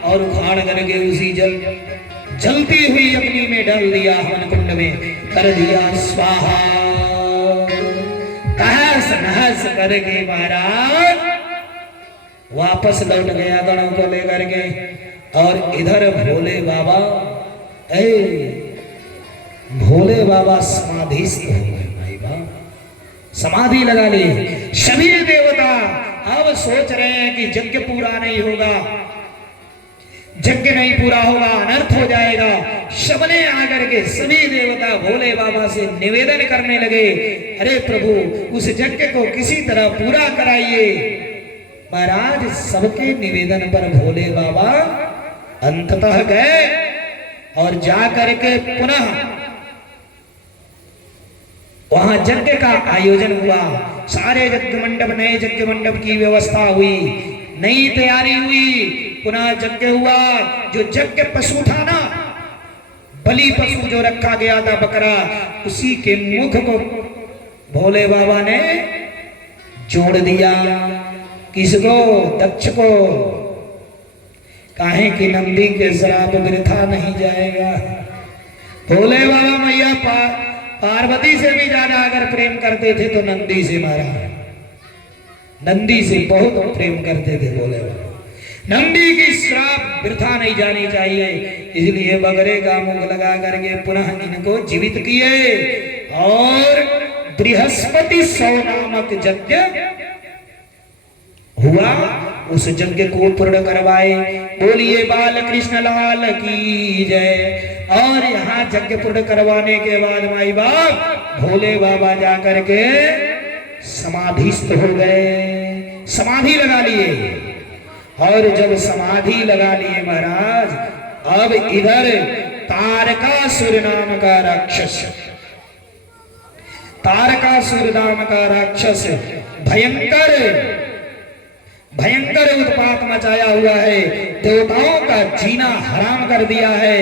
और उखाड़ करके उसी जलती हुई अग्नि में डाल दिया, हवन कुंड में कर दिया स्वाहा। तहस नहस करके महाराज वापस लौट गया गणों को लेकर के। और इधर भोले बाबा, भोले बाबा समाधिस्थ हो गए भाई बाबा, समाधि लगा ली। सभी देवता अब सोच रहे हैं कि यज्ञ पूरा नहीं होगा, यज्ञ नहीं पूरा होगा, अनर्थ हो जाएगा। सबने आकर के सभी देवता भोले बाबा से निवेदन करने लगे, अरे प्रभु उस यज्ञ को किसी तरह पूरा कराइए। महाराज सबके निवेदन पर भोले बाबा अंततः गए और जाकर के पुनः वहां यज्ञ का आयोजन हुआ। सारे यज्ञ मंडप, नए यज्ञ मंडप की व्यवस्था हुई, नई तैयारी हुई, पुनः यज्ञ हुआ। जो यज्ञ पशु था ना, बलि पशु जो रखा गया था बकरा, उसी के मुख को भोले बाबा ने जोड़ दिया। किसको? दक्ष को। काहे कि नंदी के श्राप वृथा नहीं जाएगा। भोले बाबा मैया पार्वती से भी ज्यादा अगर प्रेम करते थे तो नंदी से महाराज, नंदी से बहुत प्रेम करते थे भोले बाबा। नंदी की श्राप वृथा नहीं जानी चाहिए, इसलिए बगरे का मुख लगा करके पुनः इनको जीवित किए और बृहस्पति 100 नामक यज्ञ हुआ, उस यज्ञ को पूर्ण करवाए। बोलिए बाल कृष्ण लाल की जय। और यहाँ यज्ञ पूर्ण करवाने के बाद माई बाप भोले बाबा जाकर के समाधिस्थ हो गए, समाधि लगा लिए। और जब समाधि लगा लिए महाराज, अब इधर तारकासुर नाम का राक्षस, तारकासुर नाम का राक्षस भयंकर भयंकर उत्पात मचाया हुआ है, देवताओं का जीना हराम कर दिया है।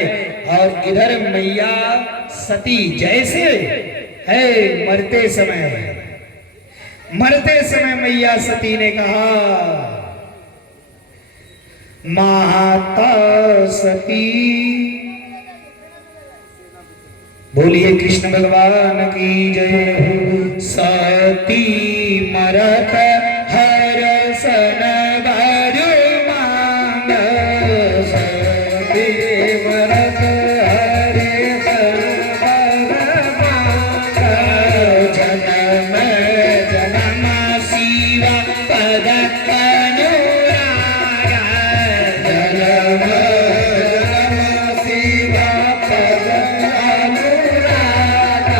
और इधर मैया सती जैसे है, मरते समय मैया सती ने कहा, माता सती, बोलिए कृष्ण भगवान की जय। सती मरत हर सन भरु मांग, सती मरत हर सन भरु मांग, जन्म जन्म शिवा पद अनुराग, जन्म जन्म शिवा पद अनुराग,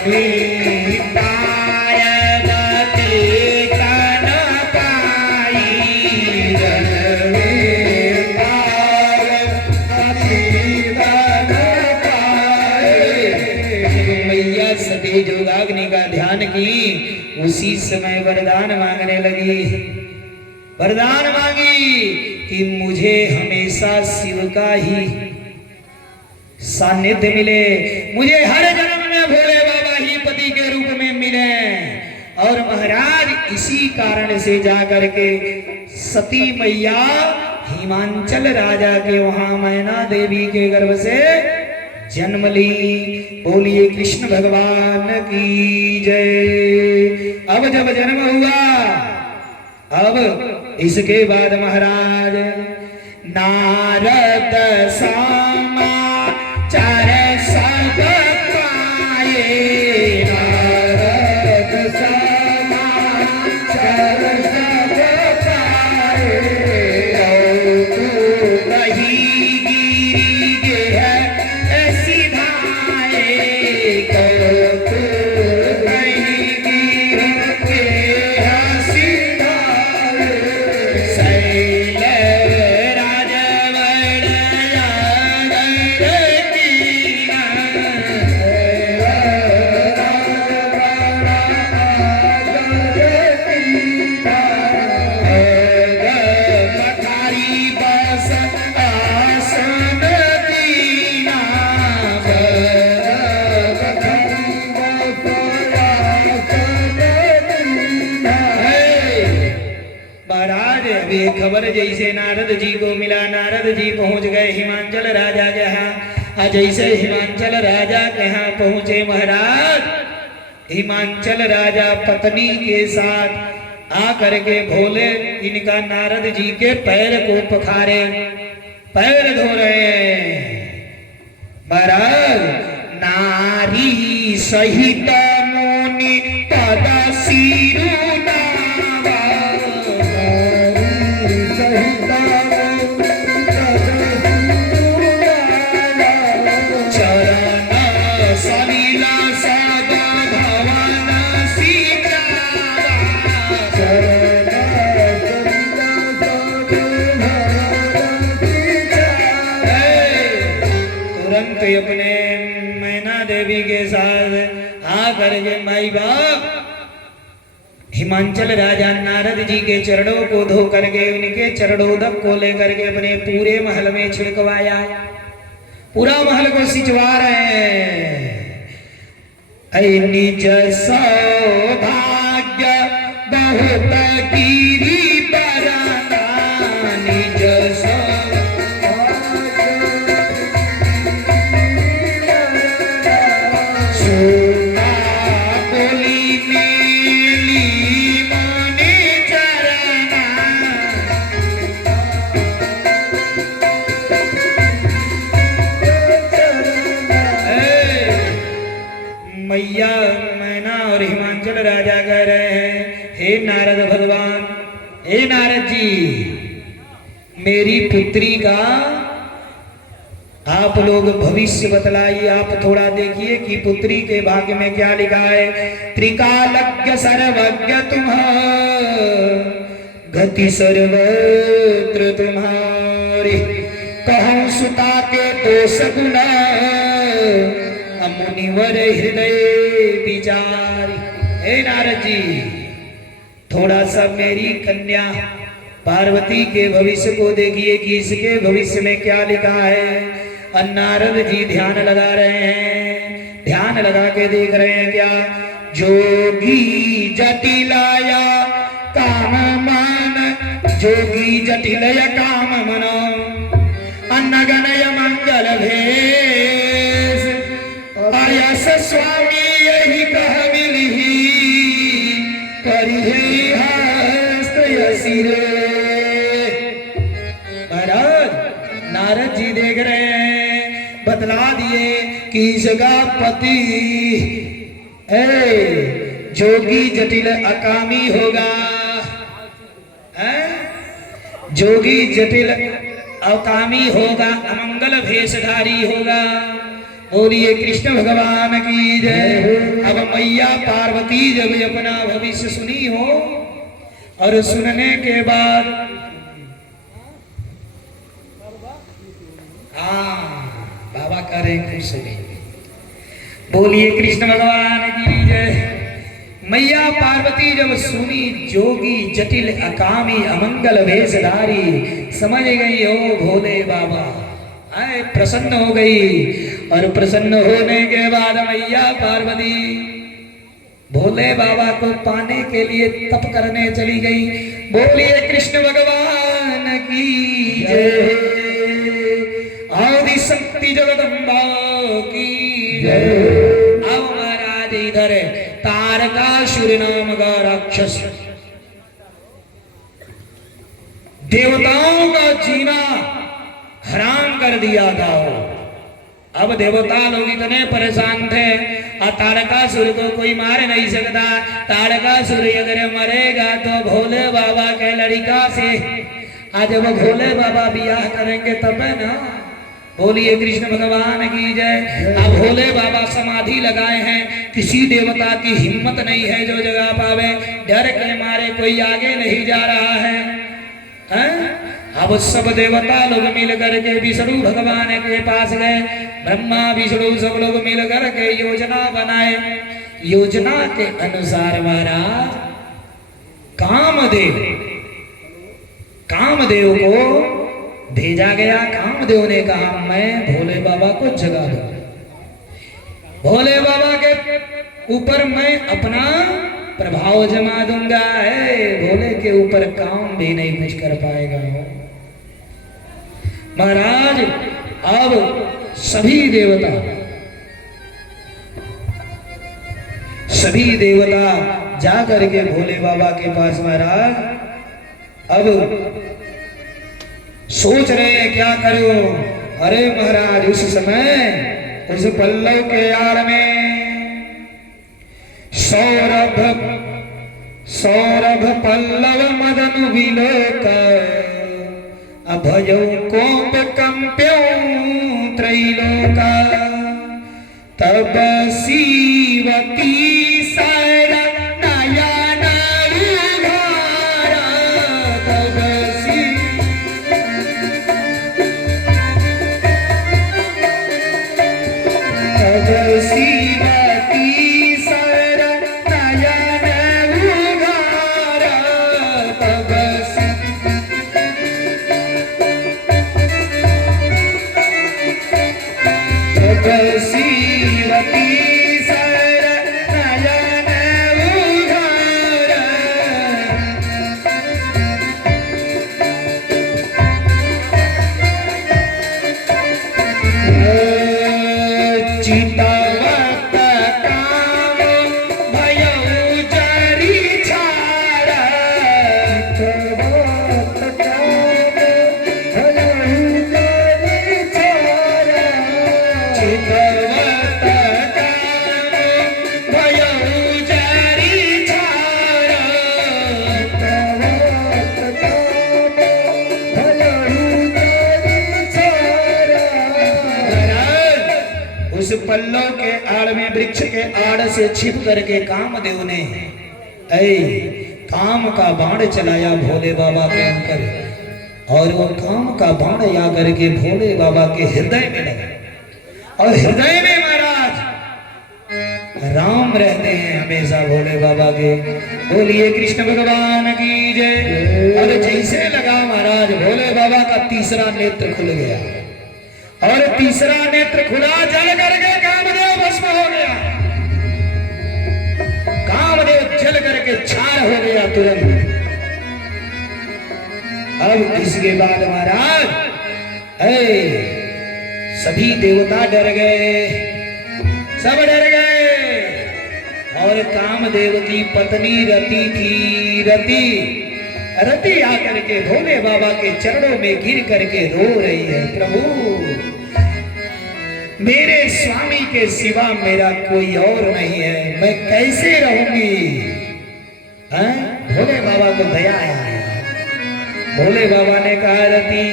स्वामी पार्वती तन पाई रण में पार्वती तन पाए। मैया सती जोगाग्नि का ध्यान की, उसी समय वरदान मांगने लगी। वरदान मांगी कि मुझे हमेशा शिव का ही सानिध्य मिले, मुझे हर जन्म में भोले बाबा ही पति के रूप में मिले। और महाराज इसी कारण से जाकर के सती मैया हिमांचल राजा के वहां मैना देवी के गर्भ से जन्म ली। बोलिए कृष्ण भगवान की जय। अब जब जन्म हुआ, अब इसके बाद महाराज नारद समाचार सब पाए, नारद समाचार सब पाए। तो कही गिरी गिर सिधाए, तो कही गिर के सिधाए। शैल राजवण यादव कीना, पठारी बस आसन दीना, महाराज अब ये खबर जैसे नारद जी को मिला, नारद जी पहुंच गए हिमांचल राजा के यहाँ। जैसे हिमांचल राजा के यहाँ पहुंचे महाराज, हिमांचल राजा पत्नी के साथ आकर के भोले इनका नारद जी के पैर को पखारे, पैर धो रहे हैं। महाराज नारी सहित मुनि पद सिरु नावा, नारी सहित चरण सलीला सदा भवन सीतावा, तुरंत अपने मैना देवी के साथ आकर के माई बाप हिमांचल राजा नारद जी के चरणों को धो करके उनके चरणोदक को लेकर के अपने पूरे महल में छिड़कवाया, पूरा महल को सिंचवा रहे हैं। निज सौभाग्य बहुत गिरी बराना, निज सोना बोली मिली मने चरना। मैया मैना और हिमांचल राजा कह रहे हैं, हे नारद भगवान, हे नारद जी, मेरी पुत्री का आप लोग भविष्य बतलाइए। आप थोड़ा देखिए कि पुत्री के भाग्य में क्या लिखा है। त्रिकालज्ञ सर्वज्ञ गति सर्वत्र तुम्हारी, कहूं सुता के दोष गुण मुनिवर हृदय विचारी। हे नारद जी, थोड़ा सा मेरी कन्या पार्वती के भविष्य को देखिए कि इसके भविष्य में क्या लिखा है। और नारद जी ध्यान लगा रहे हैं, ध्यान लगा के देख रहे हैं क्या। जोगी जटिलाया काम मन, जोगी जटिलय काम मनो, अन्नगणय मंगल भेष, आयस स्वामी यही कह मिलही, करिहे हस्त यसिरे। महाराज नारद जी देख रहे हैं, बतला दिए कि इसका पति जोगी जटिल अकामी होगा, जोगी जटिल अकामी होगा, अमंगल भेषधारी होगा। बोलिए कृष्ण भगवान की जय। अब पार्वती जब अपना भविष्य सुनी हो और सुनने के बाद बाबा करें खुश नहीं। बोलिए कृष्ण भगवान की जय। मैया पार्वती जब सुनी जोगी जटिल अकामी अमंगल वेशधारी, समझ गई हो भोले बाबा आए, प्रसन्न हो गई। और प्रसन्न होने के बाद मैया पार्वती भोले बाबा को पाने के लिए तप करने चली गई। बोलिए कृष्ण भगवान की जय। आदि शक्ति जगदम्बा की जय। अब महाराज इधर तारकासुर नाम का राक्षस देवताओं का जीना हराम कर दिया था। अब देवता लोग इतने परेशान थे, और तारकासुर को कोई मार नहीं सकता। तारकासुर अगर मरेगा तो भोले बाबा के लड़का से, आज जब भोले बाबा ब्याह करेंगे तब है ना। बोलिए कृष्ण भगवान की जय। अब भोले बाबा समाधि लगाए हैं, किसी देवता की हिम्मत नहीं है जो जगा पावे। डर के मारे कोई आगे नहीं जा रहा है। अब सब देवता लोग मिल करके विष्णु भगवान के पास गए। ब्रह्मा विष्णु सब लोग मिल करके योजना बनाए। योजना के अनुसार महाराज कामदेव को भेजा गया। कामदेव ने कहा मैं भोले बाबा को जगा दूं, भोले बाबा के ऊपर मैं अपना प्रभाव जमा दूंगा। है भोले के ऊपर काम भी नहीं कुछ कर पाएगा। महाराज अब सभी देवता जा करके भोले बाबा के पास महाराज अब सोच रहे हैं क्या करो। अरे महाराज उस समय उस पल्लव के आड़ में सौरभ पल्लव मदन विलोक, अभयो कोप कंप्यो त्रैलोका, तब सीवती सर नयन उघारा, तब सीवती सर नयन उघारा, तब सीवती सर नयन उघारा। चितवत काम भयउ जरी छाड़ा, चितवत काम भयउ जरी छाड़ा, चितवत काम भयउ जरी छाड़ा, चितवत काम भयउ जरी छाड़ा। उस पल्लव के आड़ में वृक्ष के आड़ से छिप करके कामदेव ने काम का बाण चलाया भोले बाबा के ऊपर, और वो काम का बाण या करके भोले बाबा के हृदय में लगा। और हृदय में महाराज राम रहते हैं हमेशा भोले बाबा के। बोलिए कृष्ण भगवान की जय। और जैसे लगा महाराज भोले बाबा का तीसरा नेत्र खुल गया, और तीसरा नेत्र खुला, जल करके कामदेव भस्म हो गया। कामदेव जल करके छार हो गया तुरंत। अब इसके बाद महाराज सभी देवता डर गए, सब डर गए। और कामदेव की पत्नी रति थी। रति आकर के भोले बाबा के चरणों में गिर करके रो रही है, प्रभु मेरे स्वामी के सिवा मेरा कोई और नहीं है, मैं कैसे रहूंगी। भोले बाबा को दया आया। भोले बाबा ने कहा रति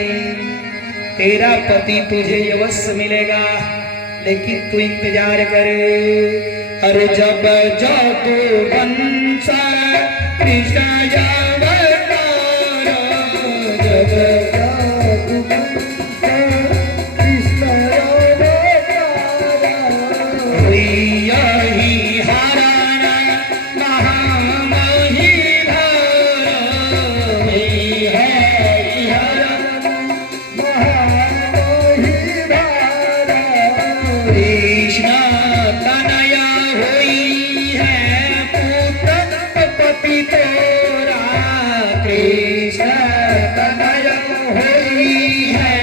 तेरा पति तुझे अवश्य मिलेगा, लेकिन तू इंतजार करे। अरे जब जातु वंश कृष्ण अवतार, जब जातु वंश कृष्ण अवतार, यही हरण महामही भार, यही हरण महामही भार, कृष्ण तनया हुई है पुत्र पति तोरा, कृष्ण तनया हुई है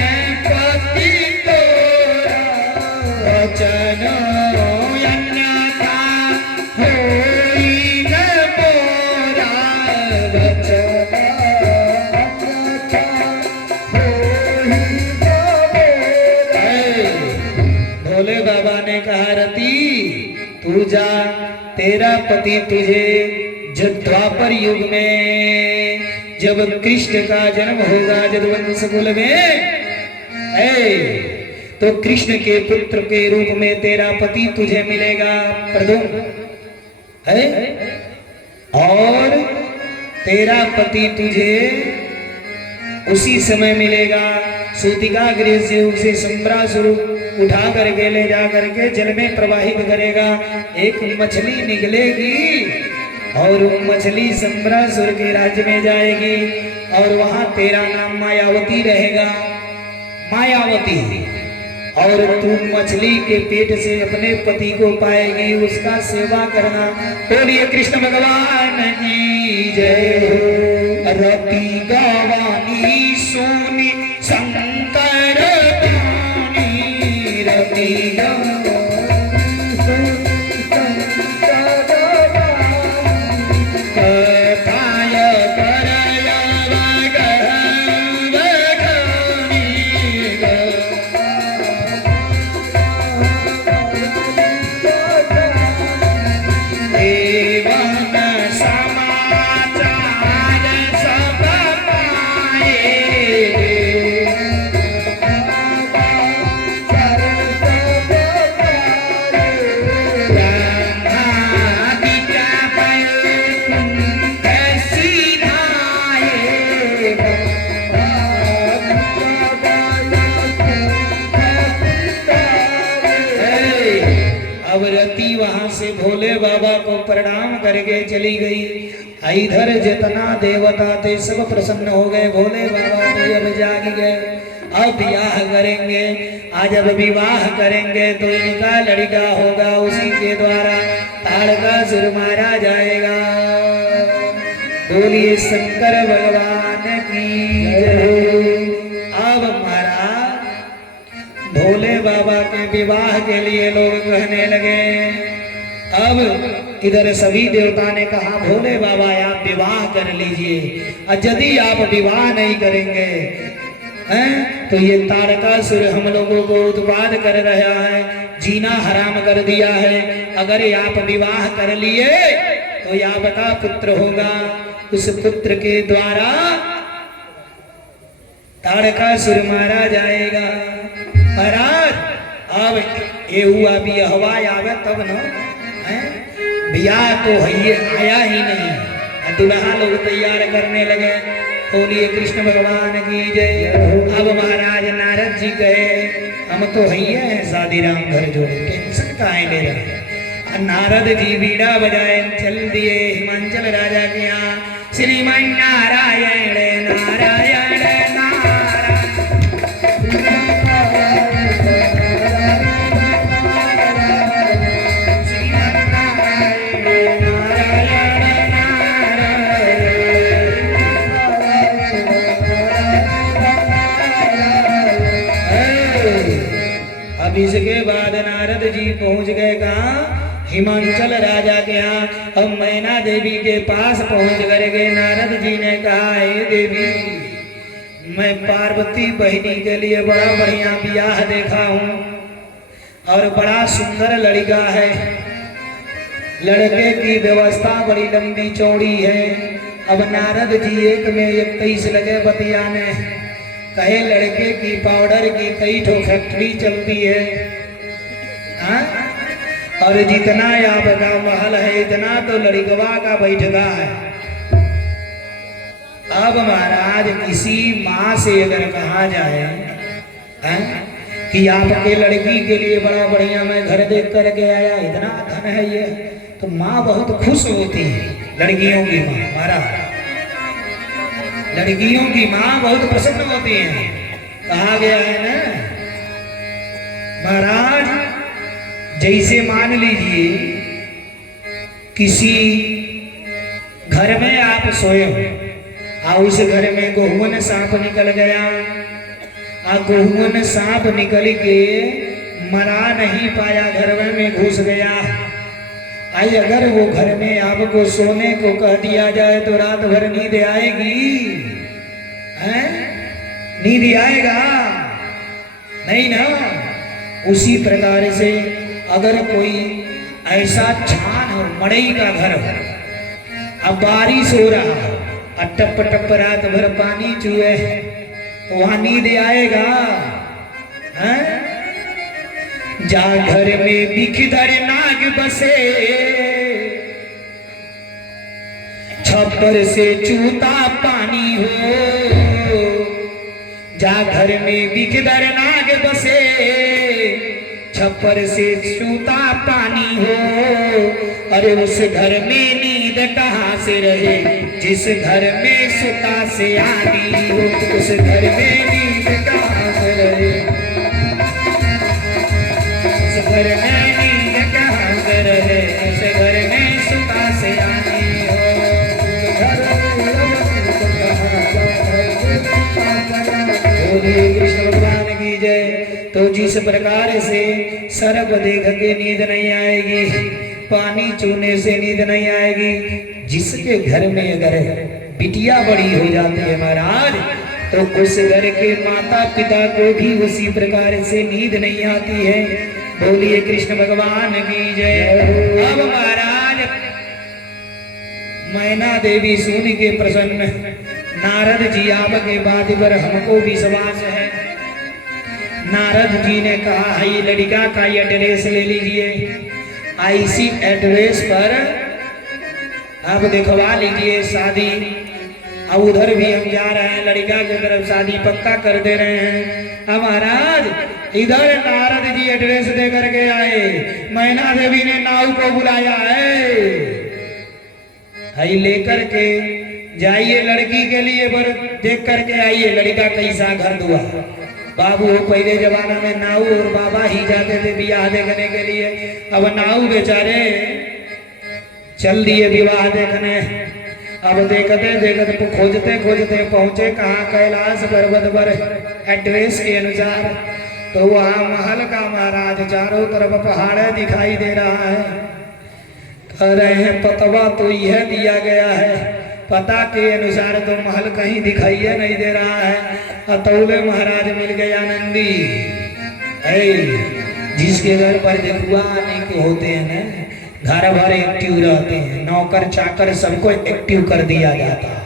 पति तोरा, वचन अन्यथा होई न मोरा, वचन अन्यथा होई न मोरा। भोले बाबा ने कहा रति तू जा, तेरा पति तुझे द्वापर युग में जब कृष्ण का जन्म होगा यदुवंश कुल में, तो कृष्ण के पुत्र के रूप में तेरा पति तुझे मिलेगा प्रद्युम्न है, और तेरा पति तुझे उसी समय मिलेगा। सूतिका गृह से उसे संबरासुर उठा करके ले जा करके जल में प्रवाहित करेगा, एक मछली निकलेगी और वो मछली संबरासुर के राज्य में जाएगी, और वहां तेरा नाम मायावती रहेगा, मायावती। और तू मछली के पेट से अपने पति को पाएगी, उसका सेवा करना। बोलिए कृष्ण भगवान की जय हो। रति गवानी सोनी शंकर पानी, रति गवानी सोनी शंकर पानी, कथाय करय वगहनि एवं समाचार सब पाए, ब्रह्मादित्य वैकुंठ सिधाए, अब रति वहां से भोले बाबा को प्रणाम करके चली गई। इधर जितना देवता थे सब प्रसन्न हो गए, भोले बाबा भी अब जाग गए, अब विवाह करेंगे। आज अब विवाह करेंगे तो इनका लड़का होगा, उसी के द्वारा ताड़कासुर मारा जाएगा। बोलिए शंकर भगवान की जय। अब महाराज भोले बाबा के विवाह के लिए लोग कहने लगे। अब इधर सभी देवता ने कहा भोले बाबा आप विवाह कर लीजिए, और यदि आप विवाह नहीं करेंगे तो ये तारकासुर हम लोगों को उत्पाद कर रहा है, जीना हराम कर दिया है। अगर आप विवाह कर लिए तो आपका पुत्र होगा, उस पुत्र के द्वारा तारकासुर मारा जाएगा। महाराज अब ये हुआ भी हवा आवे तब न, ब्याह तो आया ही नहीं, दुल्हा लोग तैयार करने लगे। बोलिए कृष्ण भगवान की जय। अब महाराज नारद जी कहे हम तो हैं शादी राम घर जोड़े, टेंशन काहे ले रहे। नारद जी बीड़ा बजाए चल दिए हिमांचल राजा के यहाँ। श्रीमान नारायण नारायण अब इसके बाद नारद जी पहुंच गए कहाँ? हिमांचल राजा के यहाँ। अब मैना देवी के पास पहुंच गए। नारद जी ने कहा हे देवी, मैं पार्वती बहिनी के लिए बड़ा बढ़िया ब्याह देखा हूँ और बड़ा सुंदर लड़का है। लड़के की व्यवस्था बड़ी लंबी चौड़ी है। अब नारद जी एक में 21 लगे बतियाने। कहे लड़के की पाउडर की कई ठो फैक्ट्री चलती है। हाँ? और जितना आपका महल है इतना तो लड़कवा का बैठका है। अब महाराज किसी माँ से अगर कहा जाए हैं कि आपके लड़की के लिए बड़ा बढ़िया मैं घर देख करके आया, इतना धन है ये, तो माँ बहुत खुश होती है। लड़कियों की माँ महाराज, लड़कियों की माँ बहुत प्रसन्न होती है। कहा गया है ना महाराज, जैसे मान लीजिए किसी घर में आप सोए हो और उस घर में गोहुन सांप निकल गया, और गोहुन सांप निकल के मरा नहीं पाया, घर में घुस गया। आई अगर वो घर में आपको सोने को कह दिया जाए तो रात भर नींद आएगी? हैं? नींद आएगा नहीं ना। उसी प्रकार से अगर कोई ऐसा छान और मड़ई का घर हो, अब बारिश हो रहा और टप टप रात भर पानी चुए, वहां नींद आएगा? हैं? जा घर में बिखधर नाग बसे, छप्पर से चूता पानी हो। जा घर में बिखधर नाग बसे, छप्पर से चूता पानी हो। अरे उस घर में नींद कहाँ से रहे, जिस घर में सुता से आनी हो। उस घर में नींद कहाँ से रहे, उस घर में नींद कहाँ से रहे, उस घर में सुता से आनी हो। बोलिए कृष्ण भगवान की जय। तो जिस प्रकार से सर्प देख के नींद नहीं आएगी, पानी चूने से नींद नहीं आएगी, जिसके घर में अगर बिटिया बड़ी हो जाती है महाराज, तो उस घर के माता पिता को भी उसी प्रकार से नींद नहीं आती है। बोलिए कृष्ण भगवान की जय। अब महाराज मैना देवी सुन के प्रसन्न, नारद जी आपके बात पर हमको विश्वास है। नारद जी ने कहा है ये लड़का का एड्रेस ले लीजिए, इसी एड्रेस पर आप दिखवा लीजिए शादी। अब उधर भी हम जा रहे हैं, लड़का की तरफ शादी पक्का कर दे रहे हैं। अब महाराज इधर नारद जी एड्रेस दे करके आए, मैना देवी ने नाव को बुलाया है लेकर के जाइए लड़की के लिए पर देख करके आइए लड़का कैसा घर दुआ। बाबू पहले जमाना में नाऊ और बाबा ही जाते थे विवाह देखने के लिए, अब नाऊ बेचारे चल दिए विवाह देखने। अब देखते देखते खोजते खोजते पहुंचे कहाँ, कैलाश पर्वत पर एड्रेस के अनुसार। तो वहाँ महल का महाराज, चारों तरफ पहाड़ दिखाई दे रहा है। कह रहे हैं पतवा तो यह दिया गया है, पता के अनुसार तो महल कहीं दिखाई नहीं दे रहा है। अतौले महाराज मिल गया नंदी, जिसके घर पर देखुआ आने के होते हैं ना, घर भर एक्टिव रहते हैं, नौकर चाकर सबको एक्टिव कर दिया जाता है,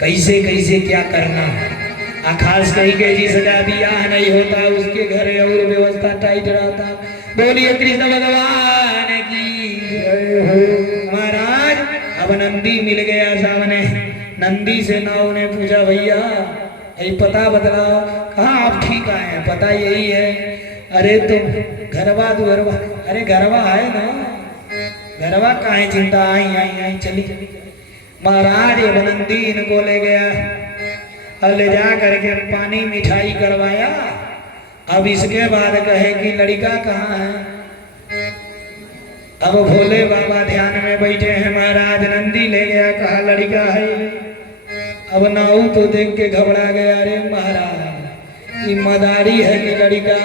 कैसे कैसे क्या करना है। खास कहीं के जिस जगह ब्याह नहीं होता उसके घर और व्यवस्था टाइट रहता। बोलिए कृष्ण भगवान की महाराज। अब नंदी मिल गया सामने, नंदी से नाव ने पूछा भैया यही पता बतलाओ, कहाँ आप ठीक आए हैं? पता यही है। अरे तुम घरवा दुअरवा, अरे घरवा है ना, घरवा काहे चिंता, आई आई आई चली। महाराज अब नंदी इनको ले गया और ले जा करके पानी मिठाई करवाया। अब इसके बाद कहे कि लड़का कहाँ है? अब भोले बाबा ध्यान में बैठे हैं। महाराज नंदी ले गया, कहा लड़का है। अब नाऊ तो देख के घबरा गया, अरे महाराज ये मदारी है कि लड़का?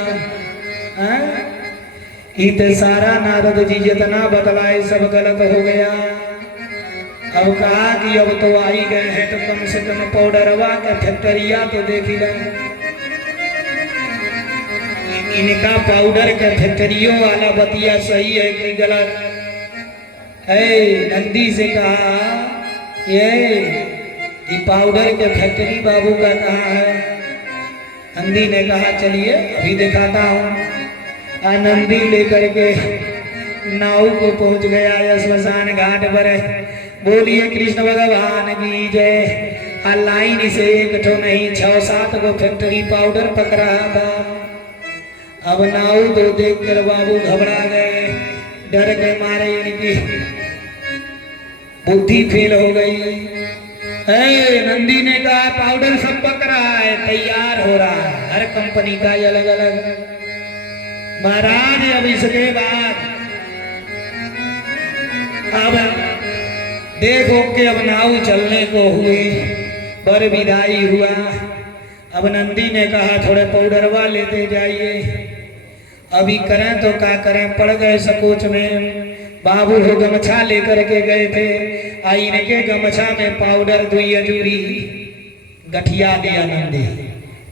इत सारा नारद जी जितना बतलाए सब गलत हो गया। अब कहा कि अब तो आई गए हैं तो कम से कम पाउडरवा का फैक्ट्रिया तो देख ही गए। इनका पाउडर के फैक्ट्रियों वाला बतिया सही है कि गलत है? नंदी से कहा ये पाउडर के फैक्ट्री बाबू का कहाँ है? नंदी ने कहा चलिए अभी दिखाता हूँ। नंदी लेकर के नाव को पहुंच गया श्मशान घाट पर। बोलिए कृष्ण भगवान की जय। लाइन से एक ठो नहीं 6-7 को फैक्ट्री पाउडर पकड़ा था। अब नाव को देखकर बाबू घबरा गए, डर के मारे इनकी बुद्धि फेल हो गई। नंदी ने कहा पाउडर सब पक रहा है, तैयार हो रहा है, हर कंपनी का अलग अलग। महाराज अब इसके बाद अब देखो कि अब नाव चलने को हुई, बर विदाई हुआ। अब नंदी ने कहा थोड़े पाउडरवा लेते जाइए। अभी करें तो क्या करें, पड़ गए सकोच में। बाबू हो गमछा लेकर के गए थे, आईने के गमछा में पाउडर 2 अजूरी गठिया दिया नंदी,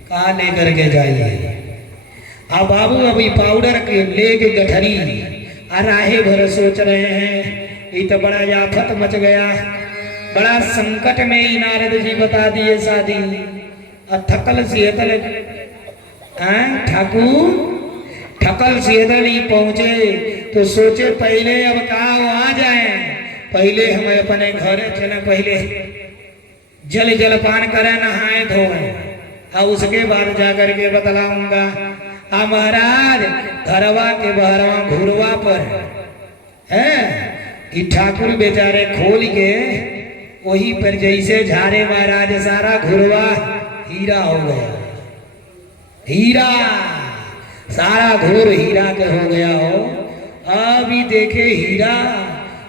कहा लेकर के जाइए। अब बाबू अभी पाउडर के लेके गठरी राहे भर सोच रहे हैं, ये तो बड़ा आफत मच गया, बड़ा संकट में ही नारद जी बता दिए शादी। थकल सेतल ठाकुर ठकल सेदल ही पहुंचे तो सोचे पहले अब कहा आ जाए, पहले हम अपने घर चले, पहले जल जलपान करें, नहाए धोए, और उसके बाद जाकर के बतलाऊंगा। महाराज घरवा के बहरवा घुरवा पर है ठाकुर बेचारे खोल के वही पर जैसे झारे महाराज सारा घुरवा हीरा हो गया, हीरा सारा घोर हीरा के हो गया हो। अभी देखे हीरा,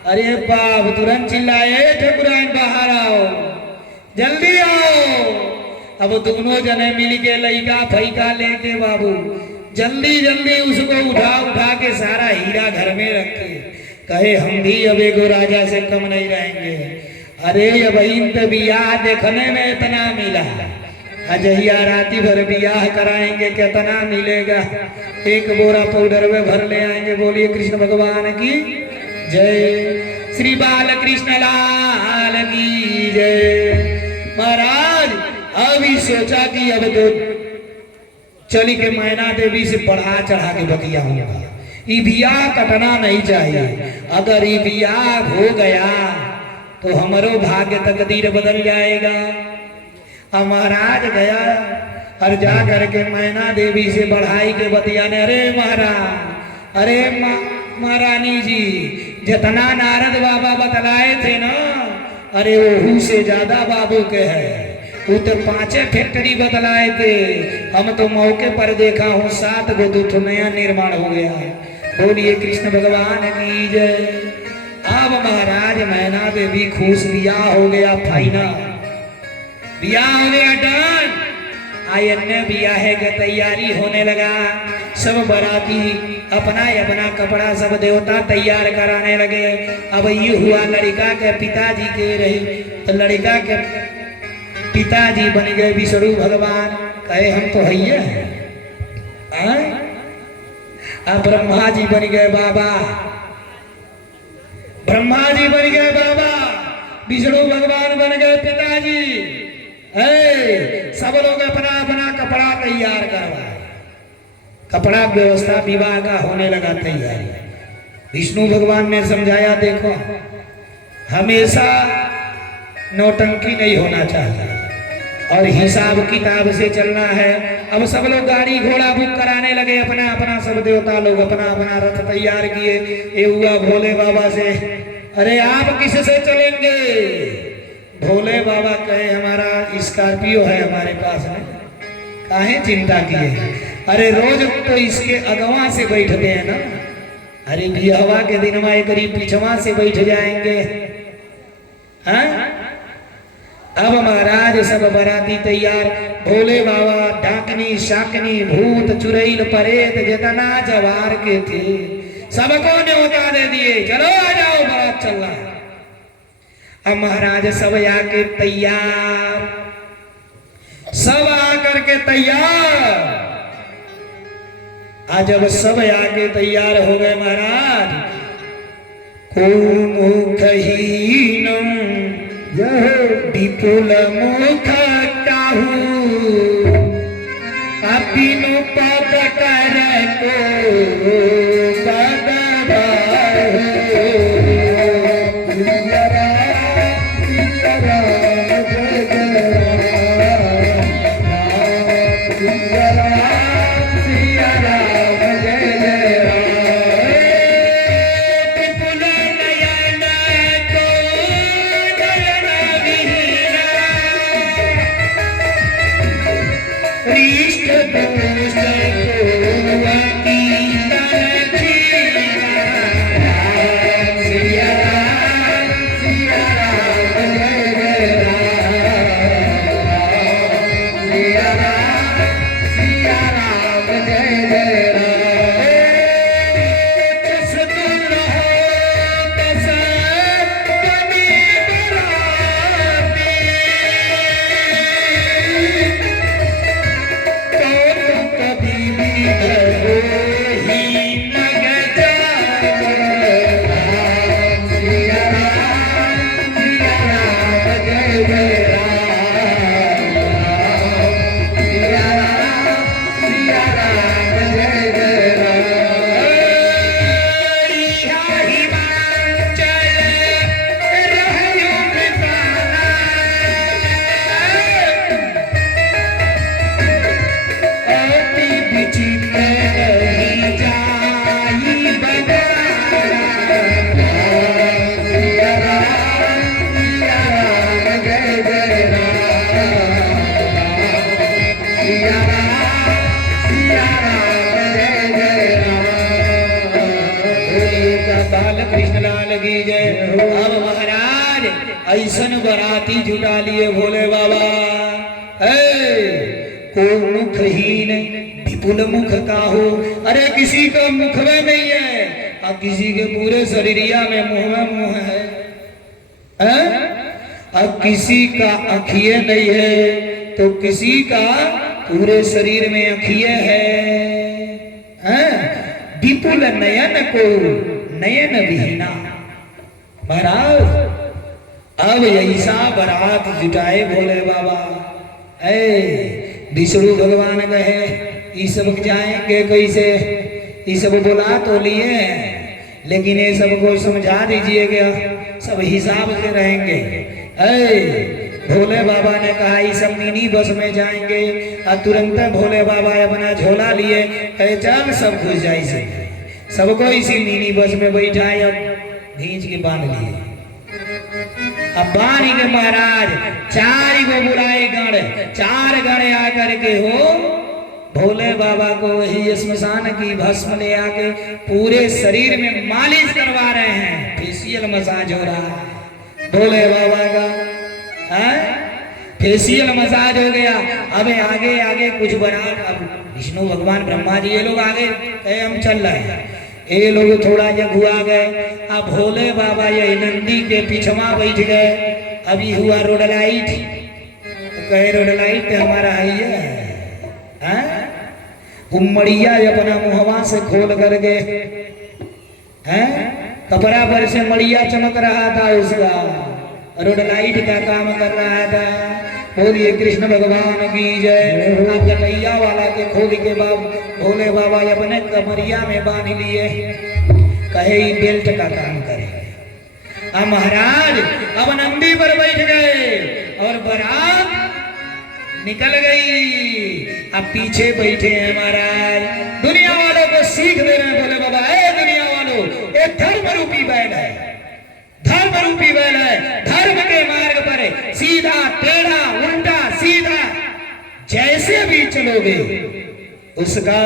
अरे बाप तुरंत चिल्लाए ठकुराइन बाहर आओ, जल्दी आओ। अब दोनों जने मिल के लइका फैका लेके बाबू जल्दी जल्दी उसको उठा के सारा हीरा घर में रखे, कहे हम भी अब एगो राजा से कम नहीं रहेंगे। अरे अब तो बियाह देखने में इतना मिला, अजहिया राती भर बियाह कराएंगे कितना मिलेगा, एक बोरा पाउडर में भर ले आएंगे। बोलिए कृष्ण भगवान की जय, श्री बाल कृष्ण लाल की जय। महाराज अभी सोचा कि अब तो चली के मैना देवी से बढ़ा चढ़ा के बतिया होगा, ये बियाह कटना नहीं चाहिए। अगर ये बियाह हो गया तो हमारो भाग्य तकदीर बदल जाएगा। महाराज गया और जा करके मैना देवी से बढ़ाई के बतिया ने, अरे महाराज, अरे महारानी जी, जितना नारद बाबा बतलाए थे ना, अरे वहू से ज्यादा बाबू के है, वो तो 5 फैक्ट्री बतलाए थे, हम तो मौके पर देखा हूँ 7 गो दूठ नया निर्माण हो गया। बोलिए कृष्ण भगवान की जय। अब महाराज मैना देवी खुश, बियाह हो गया फाइनल, बियाह हो गया डन। अन्य बियाह के तैयारी होने लगा, सब बराती अपना अपना कपड़ा सब देवता तैयार कराने लगे। अब ये हुआ लड़का के पिताजी के रही, तो लड़का के पिताजी बन गए विष्णु भगवान, कहे हम तो हैये हैं। अब ब्रह्मा जी बन गए बाबा, ब्रह्मा जी बन गए बाबा, विष्णु भगवान बन गए पिताजी। सब लोग अपना अपना कपड़ा तैयार करवाए, कपड़ा व्यवस्था विवाह का होने लगा तैयारी। विष्णु भगवान ने समझाया देखो हमेशा नौटंकी नहीं होना चाहिए और हिसाब किताब से चलना है। अब सब लोग गाड़ी घोड़ा बुक कराने लगे, अपना अपना सब देवता लोग अपना अपना रथ तैयार किए। ये हुआ भोले बाबा से, अरे आप किससे चलेंगे? भोले बाबा कहे हमारा स्कॉर्पियो है हमारे पास में, काहे चिंता किए, अरे रोज तो इसके अगवा से बैठते हैं ना, अरे बिहवा के दिन में करीब पिछवा से बैठ जाएंगे। हाँ? अब महाराज सब बराती तैयार, भोले बाबा डाकनी शाकनी भूत चुड़ैल परेत जितना जवार के थे सबको न्योता दे दिए, चलो आ जाओ बारात चल रहा है। अब महाराज सब आके तैयार, सब आकर के तैयार। आज जब सब आके तैयार हो गए महाराज, मुखहीनम विपुल मुख काहू अपिनु पद कर को बदभाई। भगवान की जय। अब महाराज ऐसन बराती जुटा लिए भोले बाबा, को मुखहीन विपुल मुख का हो। अरे किसी का मुख में नहीं है और किसी के पूरे शरीरिया में मुंह है, अब किसी का आँखिए नहीं है तो किसी का पूरे शरीर में आँखिए है। विपुल नयन को नयन विहीना। महाराज अब ऐसा बारात जुटाए भोले बाबा। विष्णु भगवान कहे ये सब जाएंगे कैसे, ये सब बुला तो लिए हैं लेकिन ये सबको समझा दीजिएगा, सब हिसाब से रहेंगे। भोले बाबा ने कहा ये सब मिनी बस में जाएंगे और तुरंत भोले बाबा अपना झोला लिए कहे चल सब घुस जाए से, सबको इसी मिनी बस में बैठाए। अब भींच के बांध लिए, अब बानी के महाराज चार को बुलाए गण, चार गण आकर के हो भोले बाबा को वही स्मशान की भस्म ले आके पूरे शरीर में मालिश करवा रहे हैं, फेशियल मसाज हो रहा है भोले बाबा का। फेशियल मसाज हो गया। अब आगे आगे कुछ बना, अब विष्णु भगवान ब्रह्मा जी ये लोग आगे हम चल रहे हैं, ये लोग थोड़ा जगह आ गए। अब भोले बाबा ये नंदी के पीछवा बैठ गए। अभी हुआ रोड लाइट, कहे रोड लाइट हमारा है उमड़िया अपना मुहवा से खोल कर गए हैं, कपड़ा पर से मड़िया चमक रहा था, उसका रोड लाइट का काम कर रहा था। बोलिए कृष्ण भगवान की जय। गटैया वाला के खोल के भोले बाबा अपने कमरिया में बांध लिए, कहे बेल्ट का काम करे। अब महाराज अब नंदी पर बैठ गए और बारात निकल गई। अब पीछे बैठे हैं महाराज, दुनिया वालों को सीख दे रहे हैं भोले बाबा। दुनिया वालों, ये धर्म रूपी बैल है, धर्म रूपी बैल है। धर्म के मार्ग पर सीधा टेढ़ा उल्टा सीधा जैसे भी चलोगे उसका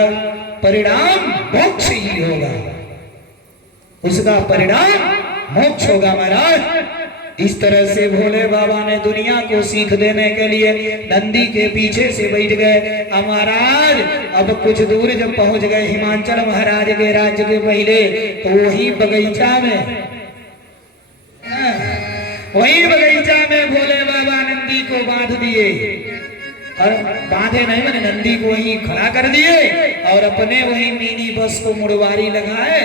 परिणाम मोक्ष ही होगा, उसका परिणाम मोक्ष होगा महाराज। इस तरह से भोले बाबा ने दुनिया को सीख देने के लिए नंदी के पीछे से बैठ गए। महाराज अब कुछ दूर जब पहुंच गए हिमाचल महाराज के राज्य के पहले, तो वही बगीचा में भोले बाबा नंदी को बांध दिए, और बांधे नहीं मैंने नंदी को वहीं खड़ा कर दिए और अपने वही मिनी बस को मुड़वारी लगाए।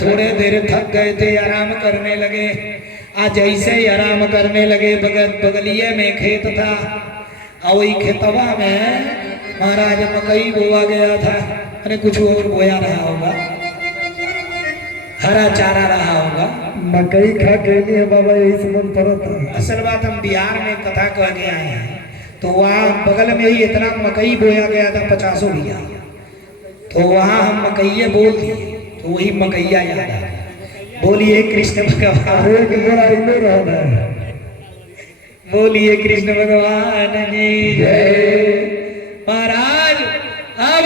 थोड़े देर थक गए थे, आराम करने लगे। आज ऐसे ही आराम करने लगे, बगलिए में खेत था और वही खेतवा में महाराज मकई बोआ गया था। अरे कुछ और बोया रहा होगा, हरा चारा रहा होगा, मकई खा के लिए बाबा यही समझ पड़ा था। असल बात हम बिहार में कथा कह के आए हैं, तो वहाँ बगल में ही इतना मकई बोया गया था 50 बीघा, तो वहाँ हम मकईये बोल दिए, तो वही मकैया याद आ गया। बोलिए कृष्ण भगवान, बोलिए कृष्ण भगवान की जय। महाराज अब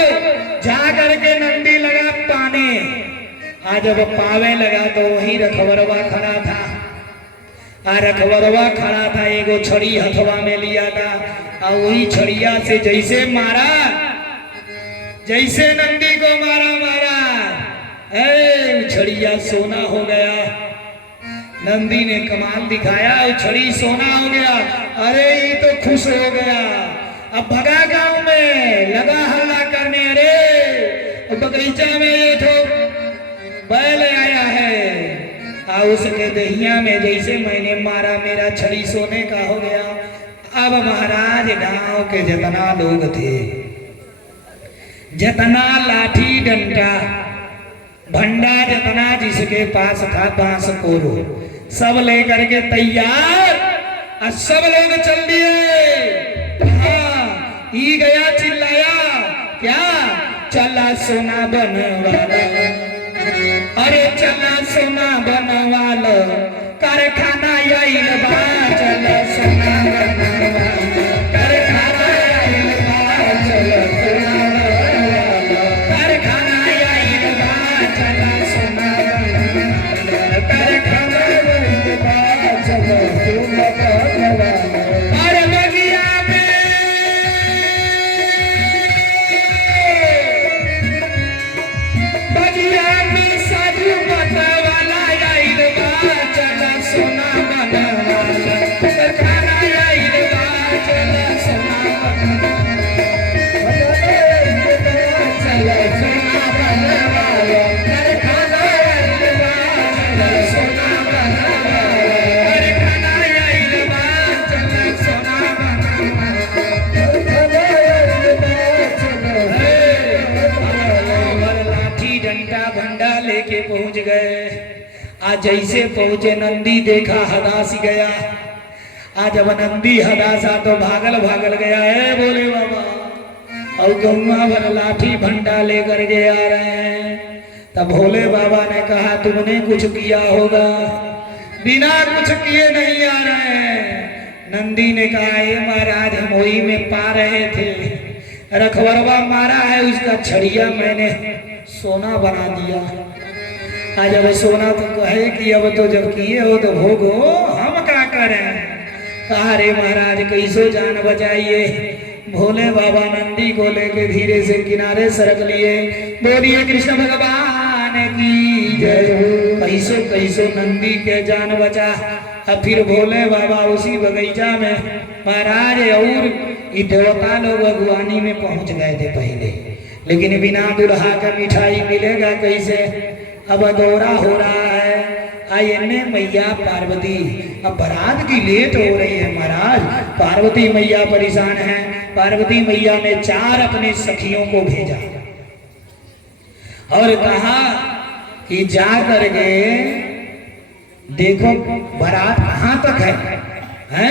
जा करके नंदी लगा पाने, आज जब पावे लगा तो वही रखवरवा खड़ा था। रखवरवा खड़ा था, एगो छड़ी हथवा में लिया था, और वही छड़िया से जैसे मारा, जैसे नंदी को मारा छड़िया सोना हो गया। नंदी ने कमाल दिखाया, छड़ी सोना हो गया। अरे ये तो खुश हो गया। अब भगा गांव में लगा हल्ला करने, अरे बगीचा में ये तो बैल आया है, उसके दहिया में जैसे मैंने मारा मेरा छड़ी सोने का हो गया। अब महाराज गांव के जितना लोग थे, जितना लाठी डंडा भंडा जितना जिसके पास था बांस कोरो सब लेकर के तैयार, और सब लोग चल दिए। हाँ ई गया चिल्लाया, क्या चला सोना बनवाला, अरे चला सोना बनवाला, कारखाना आइल बा, चला सोना बनवाला, कारखाना आइल बा, चला सोना बनवाला, कारखाना आइल बा, चला सोना बनवाला, कारखाना आज जैसे पहुंचे नंदी देखा हदास गया। आज जब नंदी हदासा तो भागल भागल गया है बोले बाबा, और गौवा भर लाठी भंडा लेकर के आ रहे हैं। तब भोले बाबा ने कहा तुमने कुछ किया होगा, बिना कुछ किए नहीं आ रहे हैं। नंदी ने कहा ये महाराज हम वही में पा रहे थे, रखवरवा मारा है उसका छड़िया मैंने सोना बना दिया। आज अब सोना तो कहे कि अब तो जब किए हो तो भोगो, हम क्या करें। कहा रे महाराज कैसो जान बचाइए। भोले बाबा नंदी को लेके धीरे से किनारे सरक लिए। बोलिए कृष्ण भगवान की जय। कैसो कैसो नंदी के जान बचा। अब फिर भोले बाबा उसी बगीचा में महाराज और देवता लोग अगुवानी में पहुंच गए थे पहले, लेकिन बिना दुल्हा का मिठाई मिलेगा कैसे। अब दौरा हो रहा है। आइए मैया पार्वती, अब बारात की लेट हो रही है महाराज। पार्वती मैया परेशान है। पार्वती मैया ने 4 अपने सखियों को भेजा और कहा कि जा करके देखो बारात कहाँ तक है?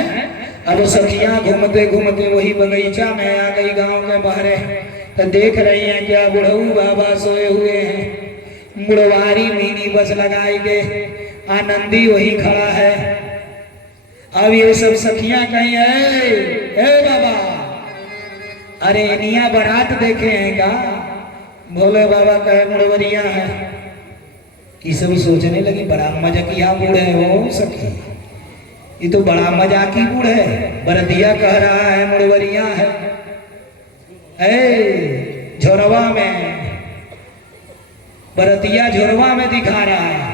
अब सखियां घूमते घूमते वही बगीचा में आ गई गांव के बाहर। तो देख रही हैं क्या बुढ़ऊ बाबा सोए हुए हैं, मुड़वारी मीनी बस लगाई गए, आनंदी वही खड़ा है। अब ये सब सखियां कहीं है बाबा, अरे निया बारात देखे हैं का? भोले बाबा कहे मुड़वरिया है। ये सब सोचने लगी बड़ा मजाकिया बूढ़ है वो सखी, ये तो बड़ा मजाकी बूढ़ है। बरदिया कह रहा है मुड़वरिया है। झोरवा में बरतिया झोरवा में दिखा रहा है।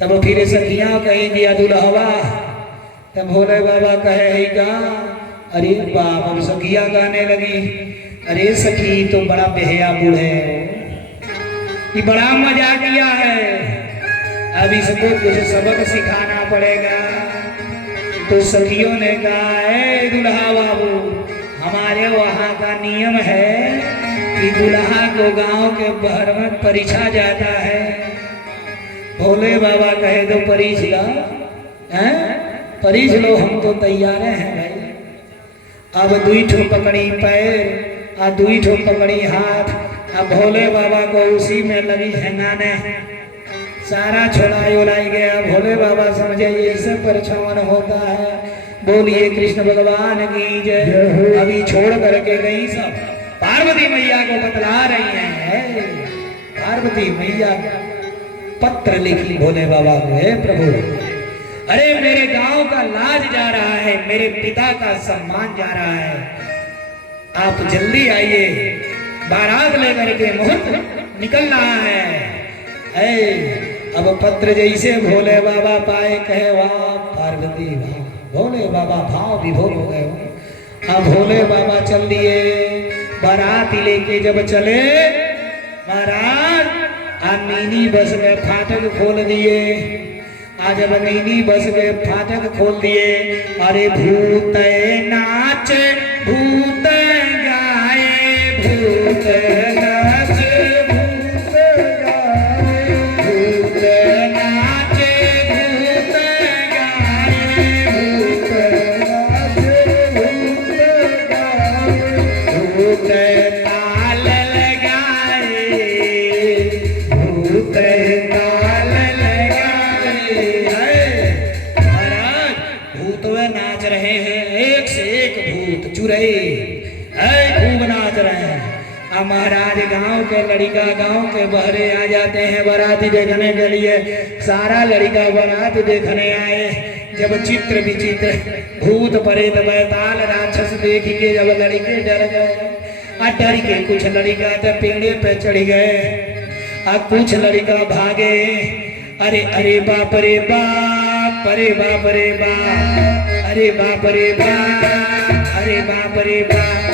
तब फिर सखियां कहीं दिया दुल्हवा। तब भोले बाबा कहे का अरे बाप। अब सखिया गाने लगी अरे सखी तो बड़ा बेहया बूढ़ है, ये बड़ा मजा किया है, अब इसको कुछ सबक सिखाना पड़ेगा। तो सखियों ने कहा दुल्हा बाबू हमारे वहाँ का नियम है कि दुल्हा को गांव के बाहर में परिछा जाता है। भोले बाबा कहे तो परिछ लो, परिछ लो, हम तो तैयार हैं भाई। अब 2 ठो पकड़ी पैर और 2 ठो पकड़ी हाथ। अब भोले बाबा को उसी में लगी हैंगाने, सारा छोड़ाई उड़ाई गया। भोले बाबा समझे ये सब परछावन होता है। बोलिए कृष्ण भगवान की जय। अभी छोड़ करके गई सब पार्वती मैया को बतला रही हैं। पार्वती मैया पत्र लिखी भोले बाबा को, हे प्रभु अरे मेरे गांव का लाज जा रहा है, मेरे पिता का सम्मान जा रहा है, आप जल्दी आइए, बारात लेकर के मुहूर्त निकल रहा है। अब पत्र जैसे भोले बाबा पाए कहे वाह पार्वती वाह। भोले बाबा भाव विभोर हो गए। अब भोले बाबा चल दिए। बारात लेके जब चले महाराज मीनी बस में फाटक खोल दिए। आज जब मीनी बस के फाटक खोल दिए, अरे भूत नाचे भूत गाए, भूत नाचे भूत गाए, भूत नाचे भूत गाए, भूत नाचे भूत गाए, भूत ताल लगाए, भूत ताल नाच रहे हैं, एक से एक भूत चुरे खूब नाच रहे हैं। अब महाराज गांव के लड़का गांव के बहरे आ जाते हैं बाराती देखने के लिए। सारा लड़का बारात देखने आए। जब चित्र विचित्र भूत प्रेत बैताल राक्षस देख के जब लड़के डर गए, डर के कुछ लड़का तो पेड़े पे चढ़ गए, कुछ लड़का भागे। अरे अरे बाप रे बाप, अरे बाप रे बाप, अरे बाप रे बाप, अरे बाप रे बाप,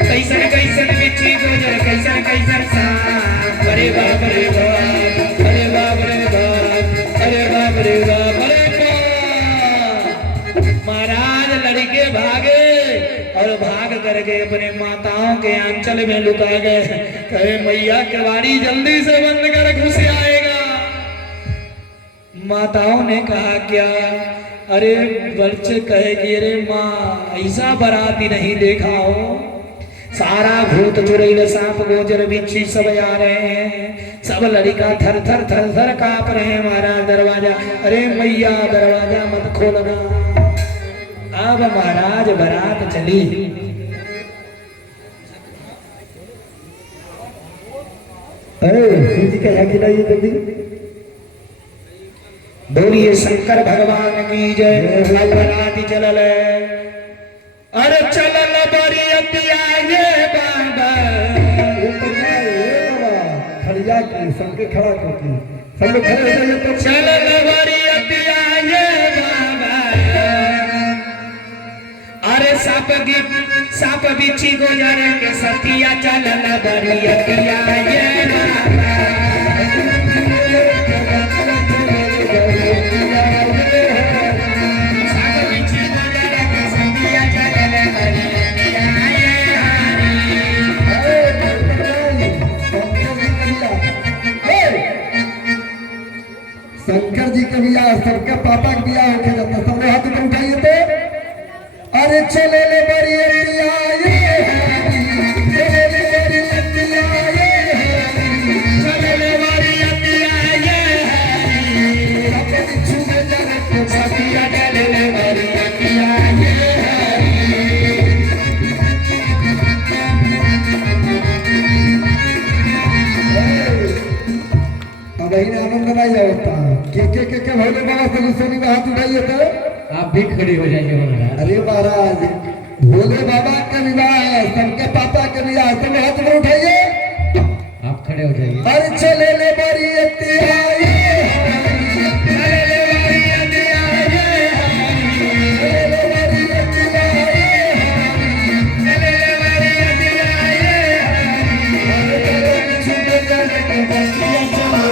कैसन कैसन बिच्छी गुजर, कैसन कैसन सांप, अरे बाप रे बाप, अरे बाप रे बाप, अरे बाप रे बाप, अरे बाप। महाराज लड़के भागे और भाग करके अपने माताओं के आंचल में लुका गए। कहे मैया केवाड़ी जल्दी से बंद कर, घुस आएगा। माताओं ने कहा क्या? अरे बच्च कहेगी अरे माँ ऐसा बाराती नहीं देखा हो, सारा भूत चुड़ैल सांप गोजर बिच्छी सब आ रहे हैं, सब लड़का थर थर थर थर कांप रहे हैं। महाराज दरवाजा, अरे मैया दरवाजा मत खोलना। अब महाराज बारात चली। अरे शिव जी का यहाँ खिलाइए जल्दी। बोलिए शंकर भगवान की जय। बाराती चलल, अरे चलल बरियतिया ये बाबा, खड़िया की सबके खड़ा करके सब लोग खड़े हो जाइए तो चलल बरियतिया ये बाबा। अरे साप बिच्छी गोजर के सतिया चलल बरियतिया ये बाबा। शंकर जी के बियाह सबके पापा के बियाह होके जाता, सब लोग हाथ ऊपर उठाइए तो। अरे चले ले बरियतिया ये चले ले बरियतिया ये चलल बरियतिया ये सब बिच्छू में जाने के सतिया चलल बरियतिया ये। अब यही आनंद नहीं होता। के भोले बाबा से सोनी में हाथ उठाइए तो। आप भी खड़े हो जाइए महाराज। अरे महाराज भोले बाबा के विवाह है, सबके पापा के विवाह, सब हाथ में उठाइए। आप खड़े हो जाइए। अरे चले ले बरियतिया ये चलल बरियतिया ये चले ले बरियतिया ये चलल बरियतिया ये। अरे बिच्छू में जाने के बरिया चलल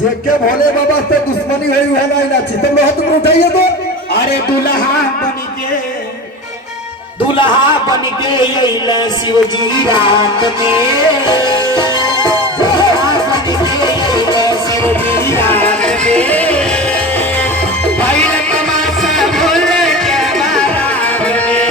जेके भोले बाबा से दुश्मनी हुई है ना नाची तुम लोग हाथ ऊपर उठाइए तो अरे दुल्हा बन के अइला शिवजी रात में, दुल्हा बन के अइला शिवजी रात में, भइल तमाशा भोले के बारात में।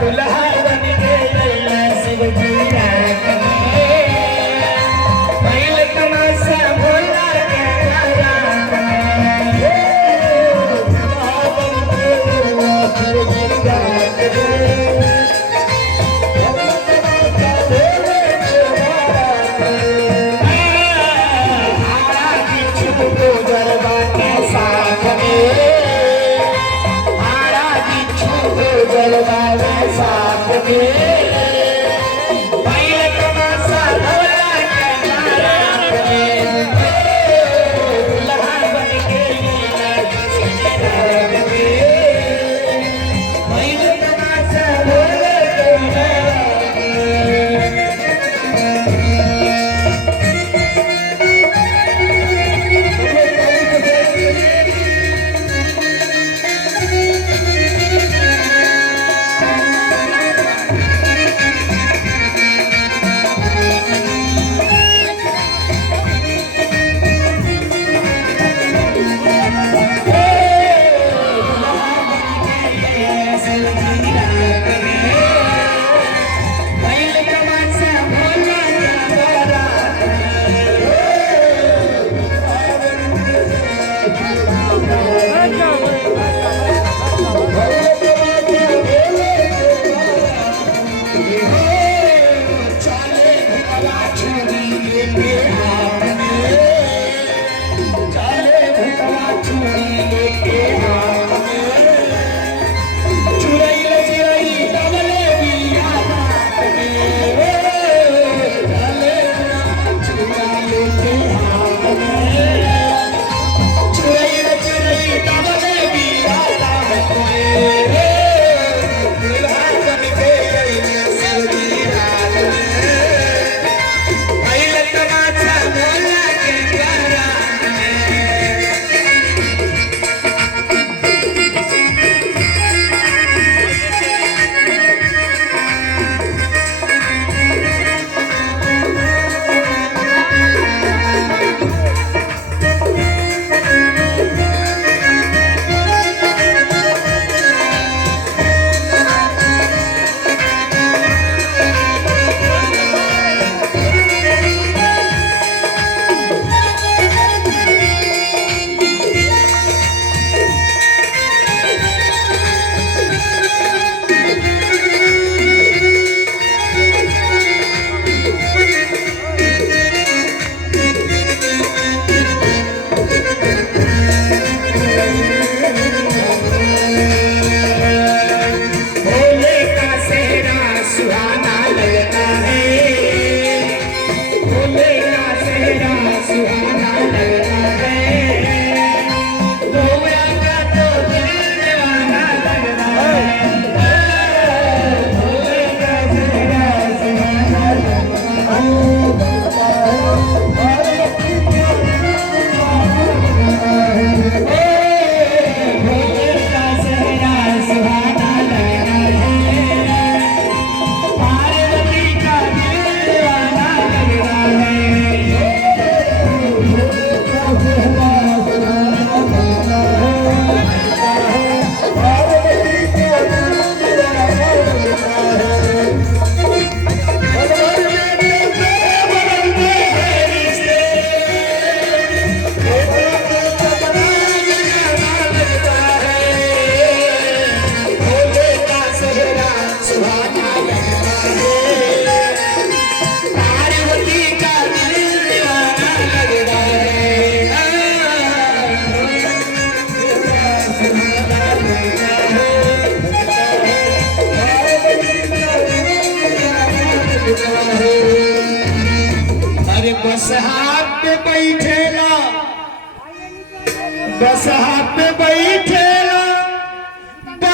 दुल्हा बन के अइला शिवजी रात अरे बस हाथ पे बैठेला बस हाथ पे बैठे